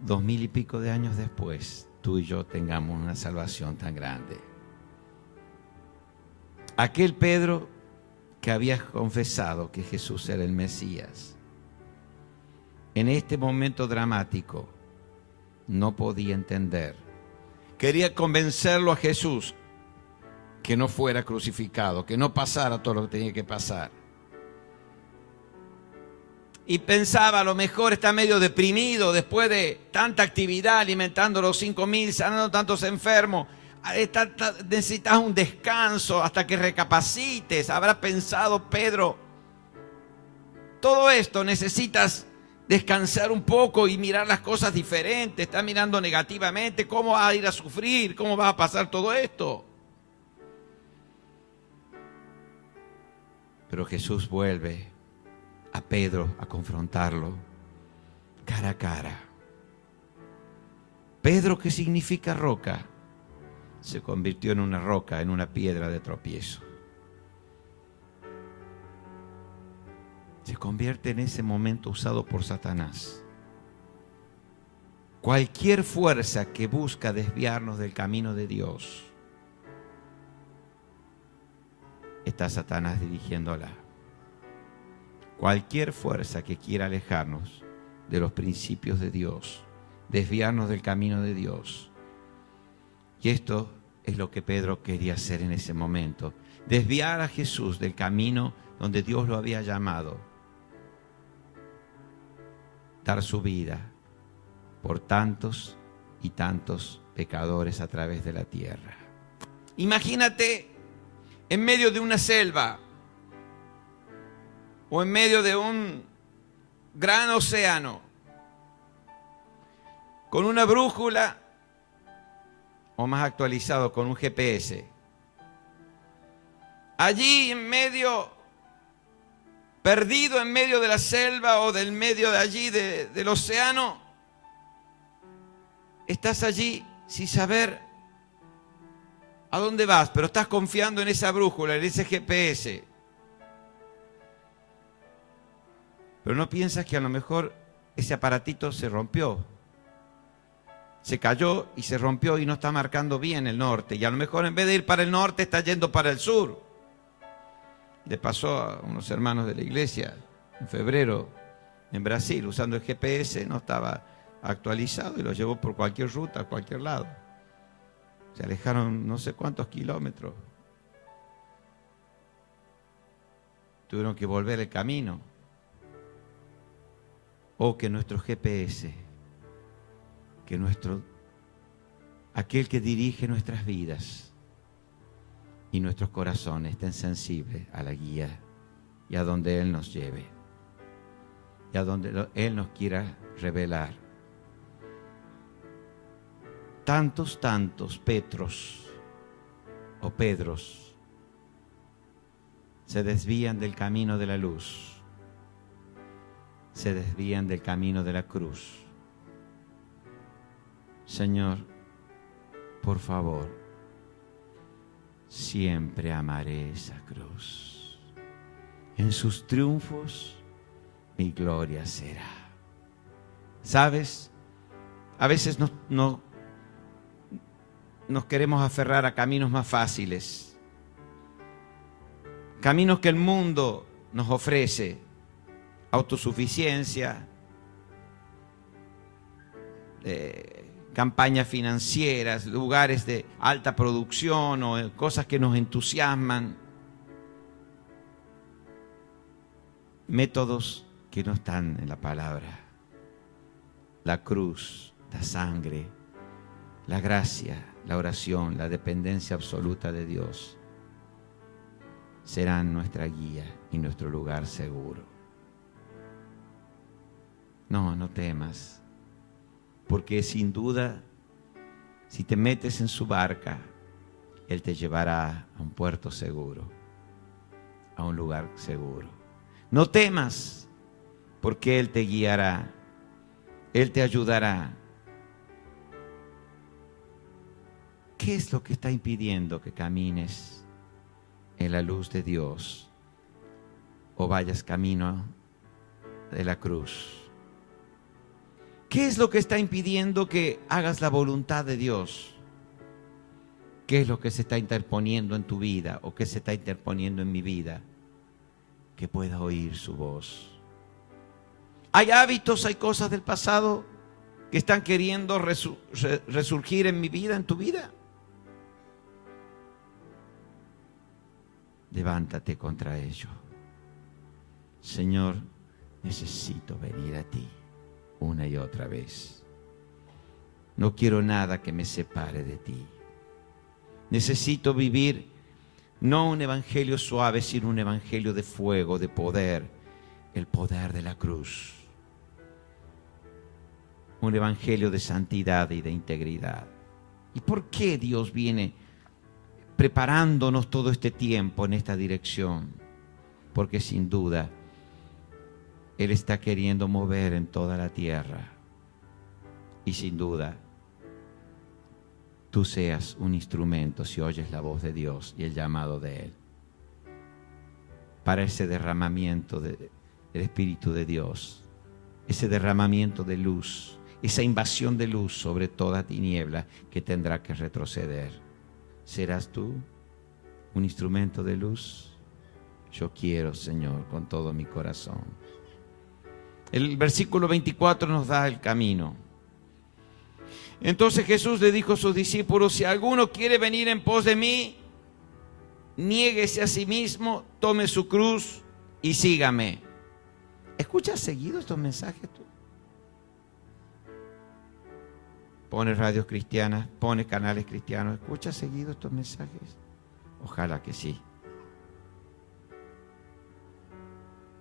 2000 y pico de años después, tú y yo tengamos una salvación tan grande. Aquel Pedro que había confesado que Jesús era el Mesías, en este momento dramático no podía entender. Quería convencerlo a Jesús que no fuera crucificado, que no pasara todo lo que tenía que pasar. Y pensaba, a lo mejor está medio deprimido después de tanta actividad, alimentando a los 5.000, sanando tantos enfermos. Necesitas un descanso hasta que recapacites. Habrá pensado Pedro, todo esto necesitas descansar un poco y mirar las cosas diferentes. Está mirando negativamente. ¿Cómo vas a ir a sufrir? ¿Cómo vas a pasar todo esto? Pero Jesús vuelve a Pedro a confrontarlo cara a cara. Pedro, que significa roca, se convirtió en una roca, en una piedra de tropiezo. Se convierte en ese momento usado por Satanás. Cualquier fuerza que busca desviarnos del camino de Dios, está Satanás dirigiéndola. Cualquier fuerza que quiera alejarnos de los principios de Dios, desviarnos del camino de Dios. Y esto es lo que Pedro quería hacer en ese momento. Desviar a Jesús del camino donde Dios lo había llamado. Dar su vida por tantos y tantos pecadores a través de la tierra. Imagínate en medio de una selva o en medio de un gran océano, con una brújula, o más actualizado, con un GPS. Allí en medio, perdido en medio de la selva o del medio de allí del océano, estás allí sin saber a dónde vas, pero estás confiando en esa brújula, en ese GPS. Pero no piensas que a lo mejor ese aparatito se rompió. Se cayó y se rompió y no está marcando bien el norte. Y a lo mejor en vez de ir para el norte está yendo para el sur. Le pasó a unos hermanos de la iglesia en febrero en Brasil, usando el GPS, no estaba actualizado y lo llevó por cualquier ruta, a cualquier lado. Se alejaron no sé cuántos kilómetros. Tuvieron que volver el camino. O que nuestro GPS, que aquel que dirige nuestras vidas y nuestros corazones estén sensibles a la guía y a donde Él nos lleve y a donde Él nos quiera revelar. Tantos Petros o Pedros se desvían del camino de la luz, se desvían del camino de la cruz. Señor, por favor, siempre amaré esa cruz. En sus triunfos mi gloria será. ¿Sabes? A veces nos queremos aferrar a caminos más fáciles, caminos que el mundo nos ofrece, autosuficiencia, campañas financieras, lugares de alta producción o cosas que nos entusiasman, métodos que no están en la palabra. La cruz, la sangre, la gracia, la oración, la dependencia absoluta de Dios serán nuestra guía y nuestro lugar seguro. No temas, porque sin duda, si te metes en su barca, Él te llevará a un puerto seguro, a un lugar seguro. No temas, porque Él te guiará, Él te ayudará. ¿Qué es lo que está impidiendo que camines en la luz de Dios o vayas camino de la cruz. ¿Qué es lo que está impidiendo que hagas la voluntad de Dios? ¿Qué es lo que se está interponiendo en tu vida o qué se está interponiendo en mi vida? Que pueda oír su voz. Hay hábitos, hay cosas del pasado que están queriendo resurgir en mi vida, en tu vida. Levántate contra ello. Señor, necesito venir a ti una y otra vez. No quiero nada que me separe de ti. Necesito vivir no un evangelio suave, sino un evangelio de fuego, de poder, el poder de la cruz. Un evangelio de santidad y de integridad. ¿Y por qué Dios viene preparándonos todo este tiempo en esta dirección? Porque sin duda Él está queriendo mover en toda la tierra. Y sin duda tú seas un instrumento si oyes la voz de Dios y el llamado de Él. Para ese derramamiento del Espíritu de Dios. Ese derramamiento de luz. Esa invasión de luz sobre toda tiniebla que tendrá que retroceder. ¿Serás tú un instrumento de luz? Yo quiero, Señor, con todo mi corazón. El versículo 24 nos da el camino. Entonces Jesús le dijo a sus discípulos: si alguno quiere venir en pos de mí, niéguese a sí mismo, tome su cruz y sígame. ¿Escuchas seguido estos mensajes tú? Pones radios cristianas, pones canales cristianos. ¿Escuchas seguido estos mensajes? Ojalá que sí.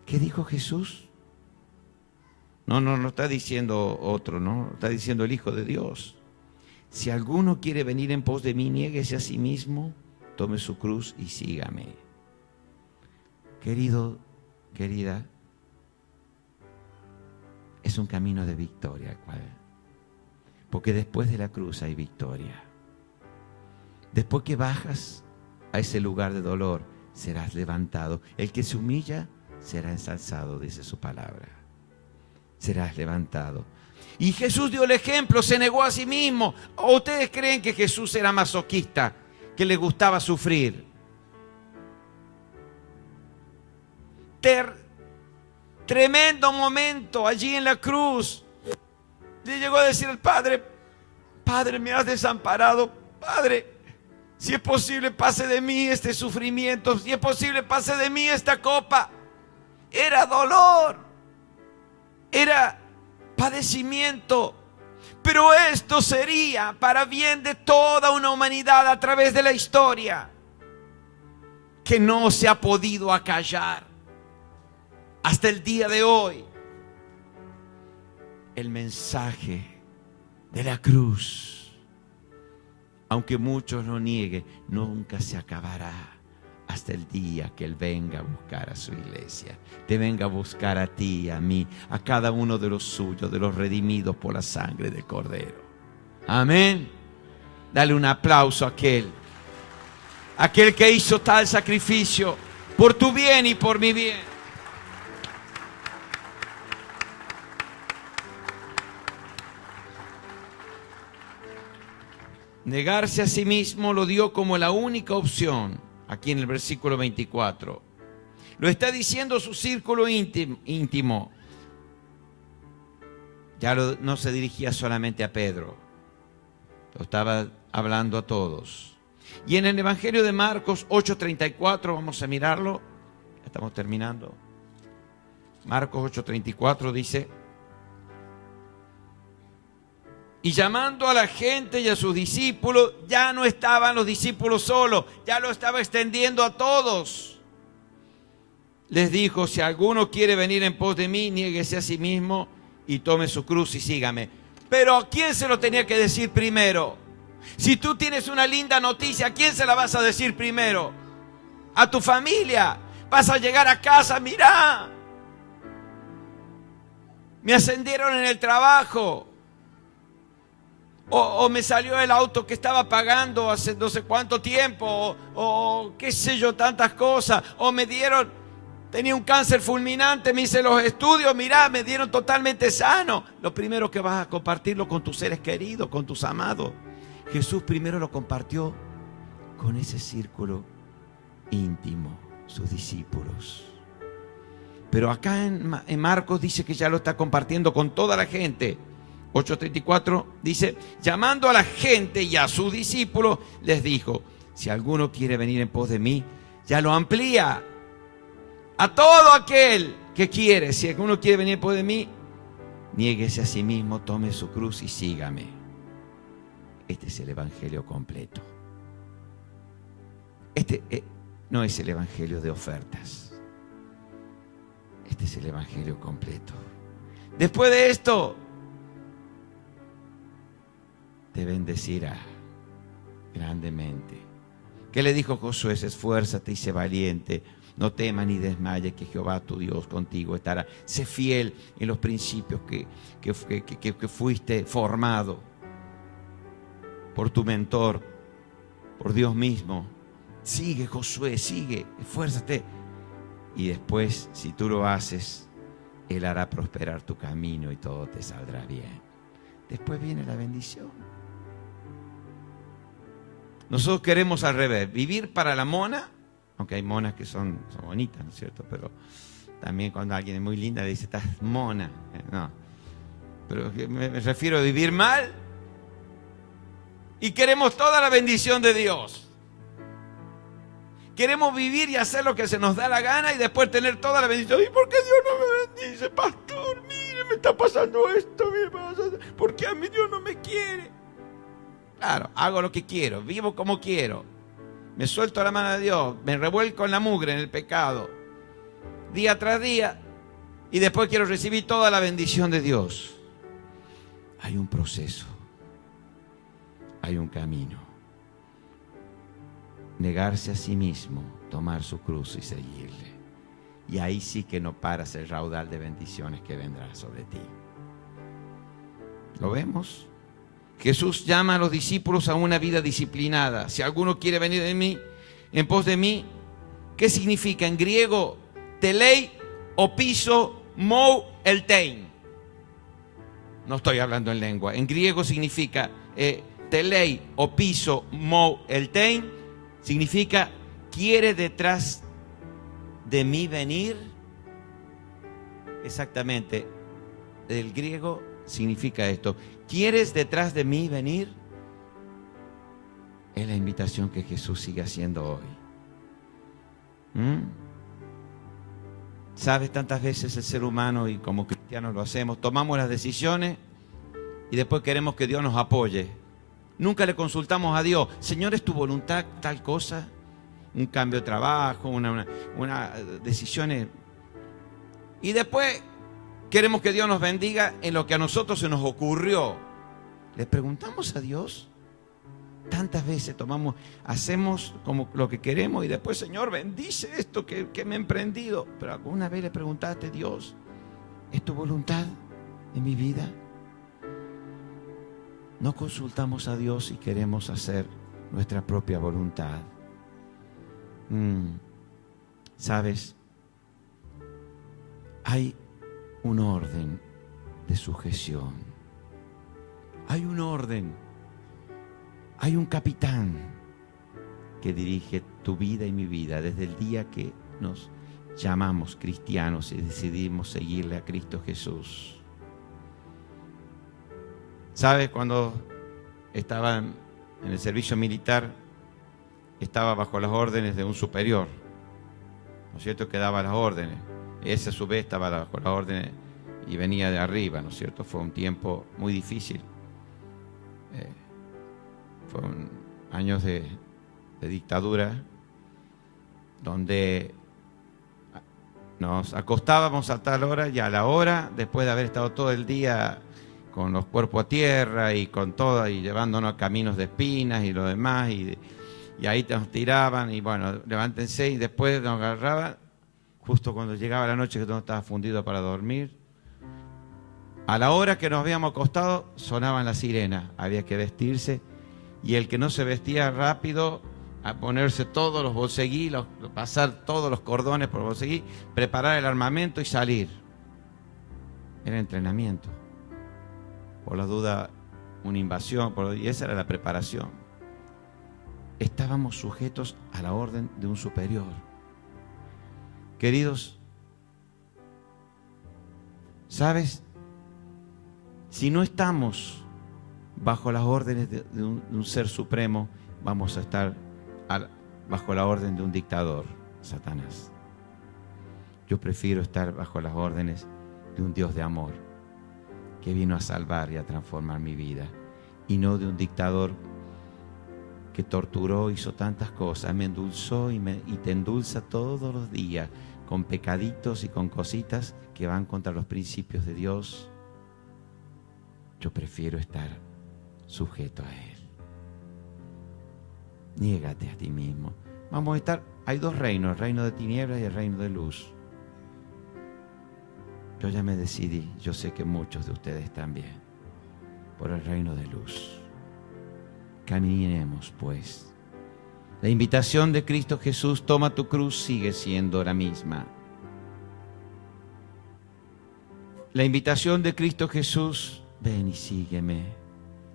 ¿Qué dijo Jesús? No está diciendo otro, ¿no? Está diciendo el Hijo de Dios. Si alguno quiere venir en pos de mí, niéguese a sí mismo, tome su cruz y sígame. Querido, querida, es un camino de victoria, porque después de la cruz hay victoria. Después que bajas a ese lugar de dolor, serás levantado. El que se humilla será ensalzado, dice su palabra. Serás levantado. Y Jesús dio el ejemplo, se negó a sí mismo. ¿O ustedes creen que Jesús era masoquista, que le gustaba sufrir? Tremendo momento allí en la cruz. Le llegó a decir al Padre: Padre, me has desamparado. Padre, si es posible, pase de mí este sufrimiento. Si es posible, pase de mí esta copa. Era dolor, era padecimiento, pero esto sería para bien de toda una humanidad a través de la historia, que no se ha podido acallar hasta el día de hoy. El mensaje de la cruz, aunque muchos lo nieguen, nunca se acabará hasta el día que Él venga a buscar a su iglesia. Te venga a buscar a ti y a mí, a cada uno de los suyos, de los redimidos por la sangre del Cordero. Amén. Dale un aplauso a aquel que hizo tal sacrificio por tu bien y por mi bien. Negarse a sí mismo lo dio como la única opción, aquí en el versículo 24. Lo está diciendo su círculo íntimo. Ya no se dirigía solamente a Pedro, lo estaba hablando a todos. Y en el Evangelio de Marcos 8:34, vamos a mirarlo, ya estamos terminando. Marcos 8:34 dice: y llamando a la gente y a sus discípulos, ya no estaban los discípulos solos, ya lo estaba extendiendo a todos. Les dijo: si alguno quiere venir en pos de mí, niéguese a sí mismo y tome su cruz y sígame. Pero ¿a quién se lo tenía que decir primero? Si tú tienes una linda noticia, ¿a quién se la vas a decir primero? A tu familia. Vas a llegar a casa: mira, me ascendieron en el trabajo. O me salió el auto que estaba pagando hace no sé cuánto tiempo, o qué sé yo, tantas cosas, o me dieron, tenía un cáncer fulminante, me hice los estudios, mirá, me dieron totalmente sano. Lo primero que vas a compartirlo con tus seres queridos, con tus amados. Jesús primero lo compartió con ese círculo íntimo, sus discípulos. Pero acá en Marcos dice que ya lo está compartiendo con toda la gente. 8:34 dice, llamando a la gente y a sus discípulos, les dijo, si alguno quiere venir en pos de mí, ya lo amplía a todo aquel que quiere. Si alguno quiere venir en pos de mí, niéguese a sí mismo, tome su cruz y sígame. Este es el evangelio completo. Este no es el evangelio de ofertas. Este es el evangelio completo. Después de esto, te bendecirá grandemente. ¿Qué le dijo Josué? Esfuérzate y sé valiente, no temas ni desmayes, que Jehová tu Dios contigo estará. Sé fiel en los principios que fuiste formado por tu mentor, por Dios mismo. Sigue, Josué, sigue, esfuérzate. Y después, si tú lo haces, Él hará prosperar tu camino y todo te saldrá bien. Después viene la bendición. Nosotros queremos al revés, vivir para la mona, aunque hay monas que son bonitas, ¿no es cierto? Pero también cuando alguien es muy linda le dice, estás mona. No, pero me refiero a vivir mal y queremos toda la bendición de Dios. Queremos vivir y hacer lo que se nos da la gana y después tener toda la bendición. ¿Y por qué Dios no me bendice, pastor? Mire, me está pasando esto. ¿Por qué a mí Dios no me quiere? Claro, hago lo que quiero, vivo como quiero. Me suelto a la mano de Dios, me revuelco en la mugre, en el pecado, día tras día, y después quiero recibir toda la bendición de Dios. Hay un proceso, hay un camino. Negarse a sí mismo, tomar su cruz y seguirle. Y ahí sí que no paras el raudal de bendiciones que vendrá sobre ti. ¿Lo vemos? Jesús llama a los discípulos a una vida disciplinada. Si alguno quiere venir en pos de mí, ¿qué significa en griego? Telei, opiso, mou, eltein. No estoy hablando en lengua. En griego significa telei, opiso, mou, eltein. Significa, ¿quiere detrás de mí venir? Exactamente. El griego significa esto. ¿Quieres detrás de mí venir? Es la invitación que Jesús sigue haciendo hoy. ¿Sabes? Tantas veces el ser humano, y como cristianos lo hacemos, tomamos las decisiones y después queremos que Dios nos apoye. Nunca le consultamos a Dios, Señor, ¿es tu voluntad tal cosa? Un cambio de trabajo, una decisiones. Y después queremos que Dios nos bendiga en lo que a nosotros se nos ocurrió. ¿Le preguntamos a Dios? Tantas veces hacemos como lo que queremos y después, Señor, bendice esto que me he emprendido. Pero ¿alguna vez le preguntaste, Dios, ¿es tu voluntad en mi vida? No consultamos a Dios y queremos hacer nuestra propia voluntad. ¿Sabes? Hay un orden de sujeción. Hay un orden. Hay un capitán que dirige tu vida y mi vida desde el día que nos llamamos cristianos y decidimos seguirle a Cristo Jesús. ¿Sabes? Cuando estaba en el servicio militar, estaba bajo las órdenes de un superior, ¿no es cierto?, que daba las órdenes. Ese a su vez estaba bajo las órdenes y venía de arriba, ¿no es cierto? Fue un tiempo muy difícil. Fueron años de dictadura, donde nos acostábamos a tal hora y a la hora, después de haber estado todo el día con los cuerpos a tierra y con todo, y llevándonos a caminos de espinas y lo demás, y ahí nos tiraban, y bueno, levántense, y después nos agarraban, justo cuando llegaba la noche que todo estaba fundido para dormir, A la hora que nos habíamos acostado, sonaban las sirenas. Había que vestirse. Y el que no se vestía rápido, a ponerse todos los bolseguí, pasar todos los cordones por bolseguí, preparar el armamento y salir. Era entrenamiento. Por la duda, una invasión, y esa era la preparación. Estábamos sujetos a la orden de un superior. Queridos, ¿sabes? Si no estamos bajo las órdenes de un ser supremo, vamos a estar bajo la orden de un dictador, Satanás. Yo prefiero estar bajo las órdenes de un Dios de amor que vino a salvar y a transformar mi vida, y no de un dictador que torturó, hizo tantas cosas, me endulzó y te endulza todos los días con pecaditos y con cositas que van contra los principios de Dios. Yo prefiero estar sujeto a Él. Niégate a ti mismo. Vamos a estar, hay dos reinos, el reino de tinieblas y el reino de luz. Yo ya me decidí, yo sé que muchos de ustedes también, por el reino de luz. Caminemos pues. La invitación de Cristo Jesús, toma tu cruz, sigue siendo la misma. La invitación de Cristo Jesús, ven y sígueme,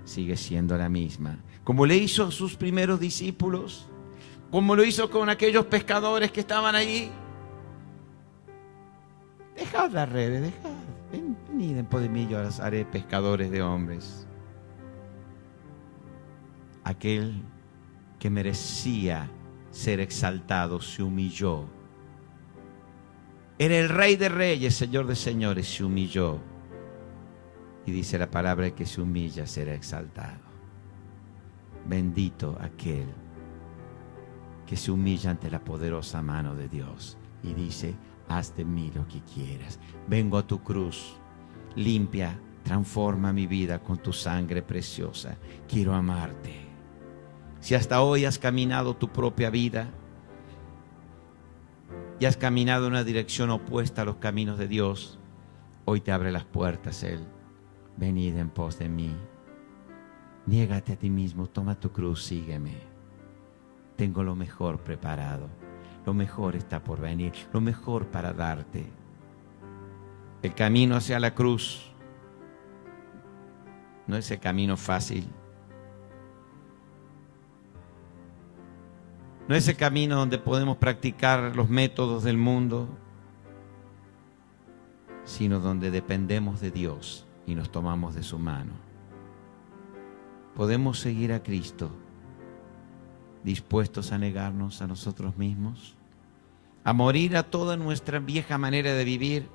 sigue siendo la misma. Como le hizo a sus primeros discípulos, como lo hizo con aquellos pescadores que estaban allí. Dejad las redes, dejad. Venid en pos de mí, yo os haré pescadores de hombres. Aquel que merecía ser exaltado se humilló. Era el Rey de Reyes, Señor de Señores, se humilló. Y dice la palabra: el que se humilla será exaltado. Bendito aquel que se humilla ante la poderosa mano de Dios y dice: haz de mí lo que quieras. Vengo a tu cruz, limpia, transforma mi vida con tu sangre preciosa. Quiero amarte. Si hasta hoy has caminado tu propia vida y has caminado en una dirección opuesta a los caminos de Dios, hoy te abre las puertas Él. Venid en pos de mí. Niégate a ti mismo, toma tu cruz, sígueme. Tengo lo mejor preparado. Lo mejor está por venir, lo mejor para darte. El camino hacia la cruz no es el camino fácil. No es el camino donde podemos practicar los métodos del mundo, sino donde dependemos de Dios y nos tomamos de su mano. Podemos seguir a Cristo dispuestos a negarnos a nosotros mismos, a morir a toda nuestra vieja manera de vivir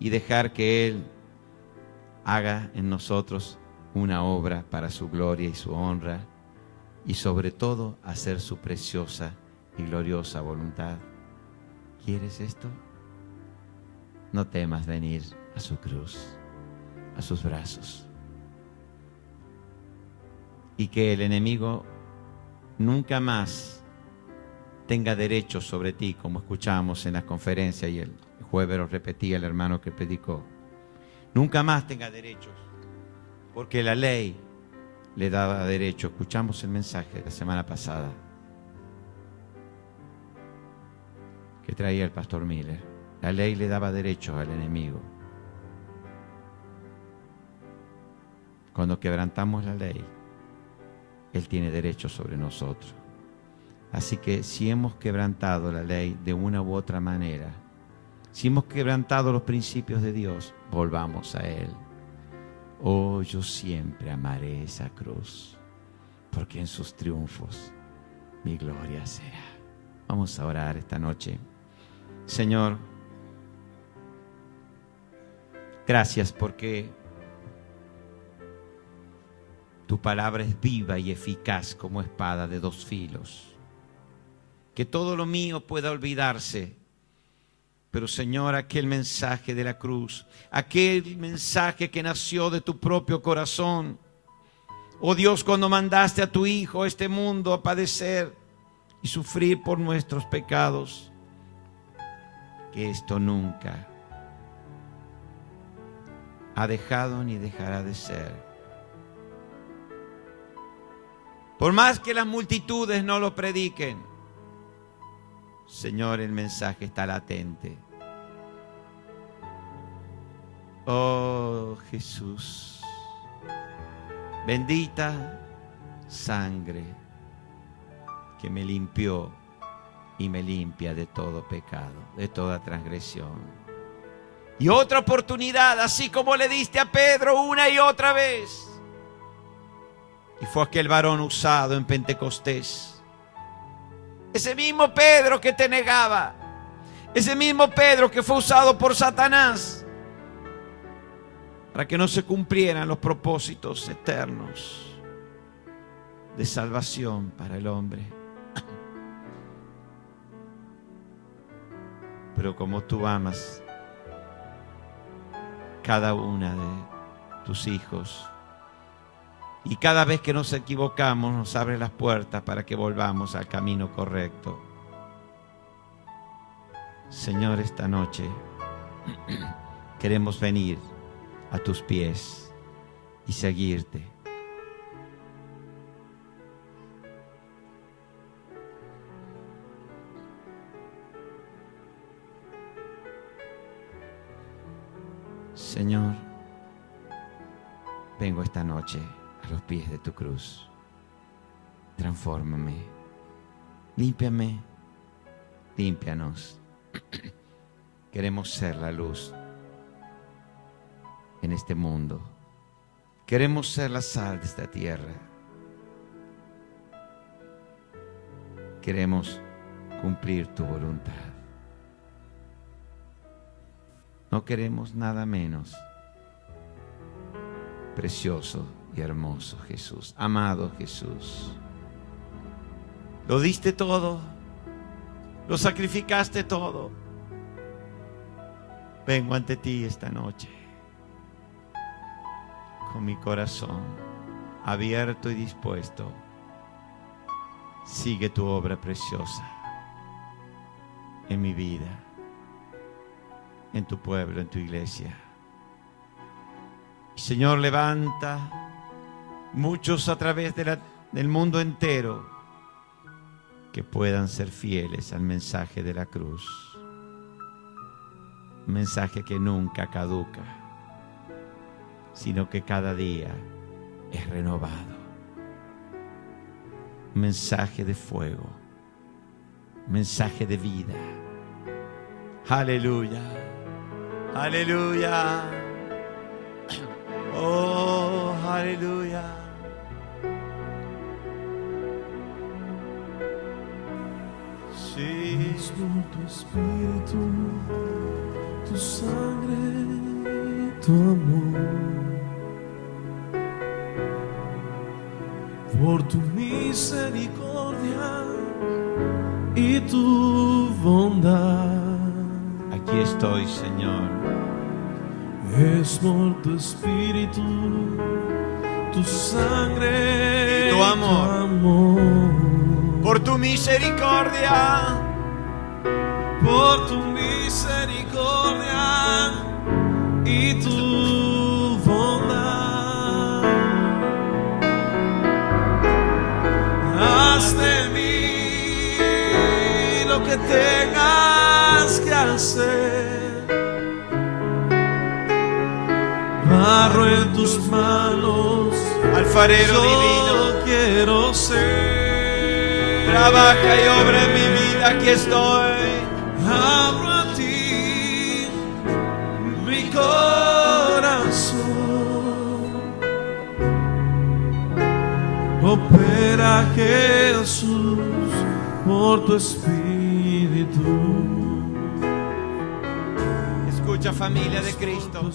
y dejar que Él haga en nosotros una obra para su gloria y su honra, y sobre todo hacer su preciosa y gloriosa voluntad. ¿Quieres esto? No temas venir a su cruz, a sus brazos, y que el enemigo nunca más tenga derecho sobre ti, como escuchamos en las conferencias y el jueves lo repetía el hermano que predicó. Nunca más tenga derechos, porque la ley le daba derecho. Escuchamos el mensaje de la semana pasada que traía el pastor Miller. La ley le daba derecho al enemigo. Cuando quebrantamos la ley, Él tiene derecho sobre nosotros. Así que si hemos quebrantado la ley de una u otra manera, si hemos quebrantado los principios de Dios, volvamos a Él. Oh, yo siempre amaré esa cruz, porque en sus triunfos mi gloria será. Vamos a orar esta noche. Señor, gracias porque tu palabra es viva y eficaz como espada de dos filos. Que todo lo mío pueda olvidarse, pero Señor, aquel mensaje de la cruz, aquel mensaje que nació de tu propio corazón, oh Dios, cuando mandaste a tu Hijo a este mundo a padecer y sufrir por nuestros pecados, que esto nunca ha dejado ni dejará de ser. Por más que las multitudes no lo prediquen, Señor, el mensaje está latente. Oh Jesús, bendita sangre que me limpió y me limpia de todo pecado, de toda transgresión. Y otra oportunidad, así como le diste a Pedro una y otra vez. Y fue aquel varón usado en Pentecostés. Ese mismo Pedro que te negaba. Ese mismo Pedro que fue usado por Satanás para que no se cumplieran los propósitos eternos de salvación para el hombre. Pero como tú amas cada una de tus hijos, y cada vez que nos equivocamos nos abre las puertas para que volvamos al camino correcto. Señor, esta noche queremos venir a tus pies y seguirte. Señor, vengo esta noche a los pies de tu cruz. Transfórmame, límpiame, límpianos. Queremos ser la luz en este mundo. Queremos ser la sal de esta tierra. Queremos cumplir tu voluntad. No queremos nada menos. Precioso y hermoso Jesús, amado Jesús. Lo diste todo, lo sacrificaste todo. Vengo ante ti esta noche con mi corazón abierto y dispuesto. Sigue tu obra preciosa en mi vida, en tu pueblo, en tu iglesia. Señor, levanta muchos a través del mundo entero que puedan ser fieles al mensaje de la cruz. Un mensaje que nunca caduca, sino que cada día es renovado. Un mensaje de fuego, un mensaje de vida. Aleluya, aleluya. Oh, aleluya. Sí. Es por tu espíritu, tu sangre, tu amor, por tu misericordia y tu bondad. Aquí estoy, Señor. Es por tu espíritu, tu sangre y tu amor, tu amor, por tu misericordia, por tu misericordia y tu bondad. Haz de mí lo que tengas que hacer. Barro en tus manos, alfarero yo divino, quiero ser. Trabaja y obra en mi vida, aquí estoy. Abro a ti mi corazón. Opera Jesús por tu espíritu. Escucha, familia de Cristo.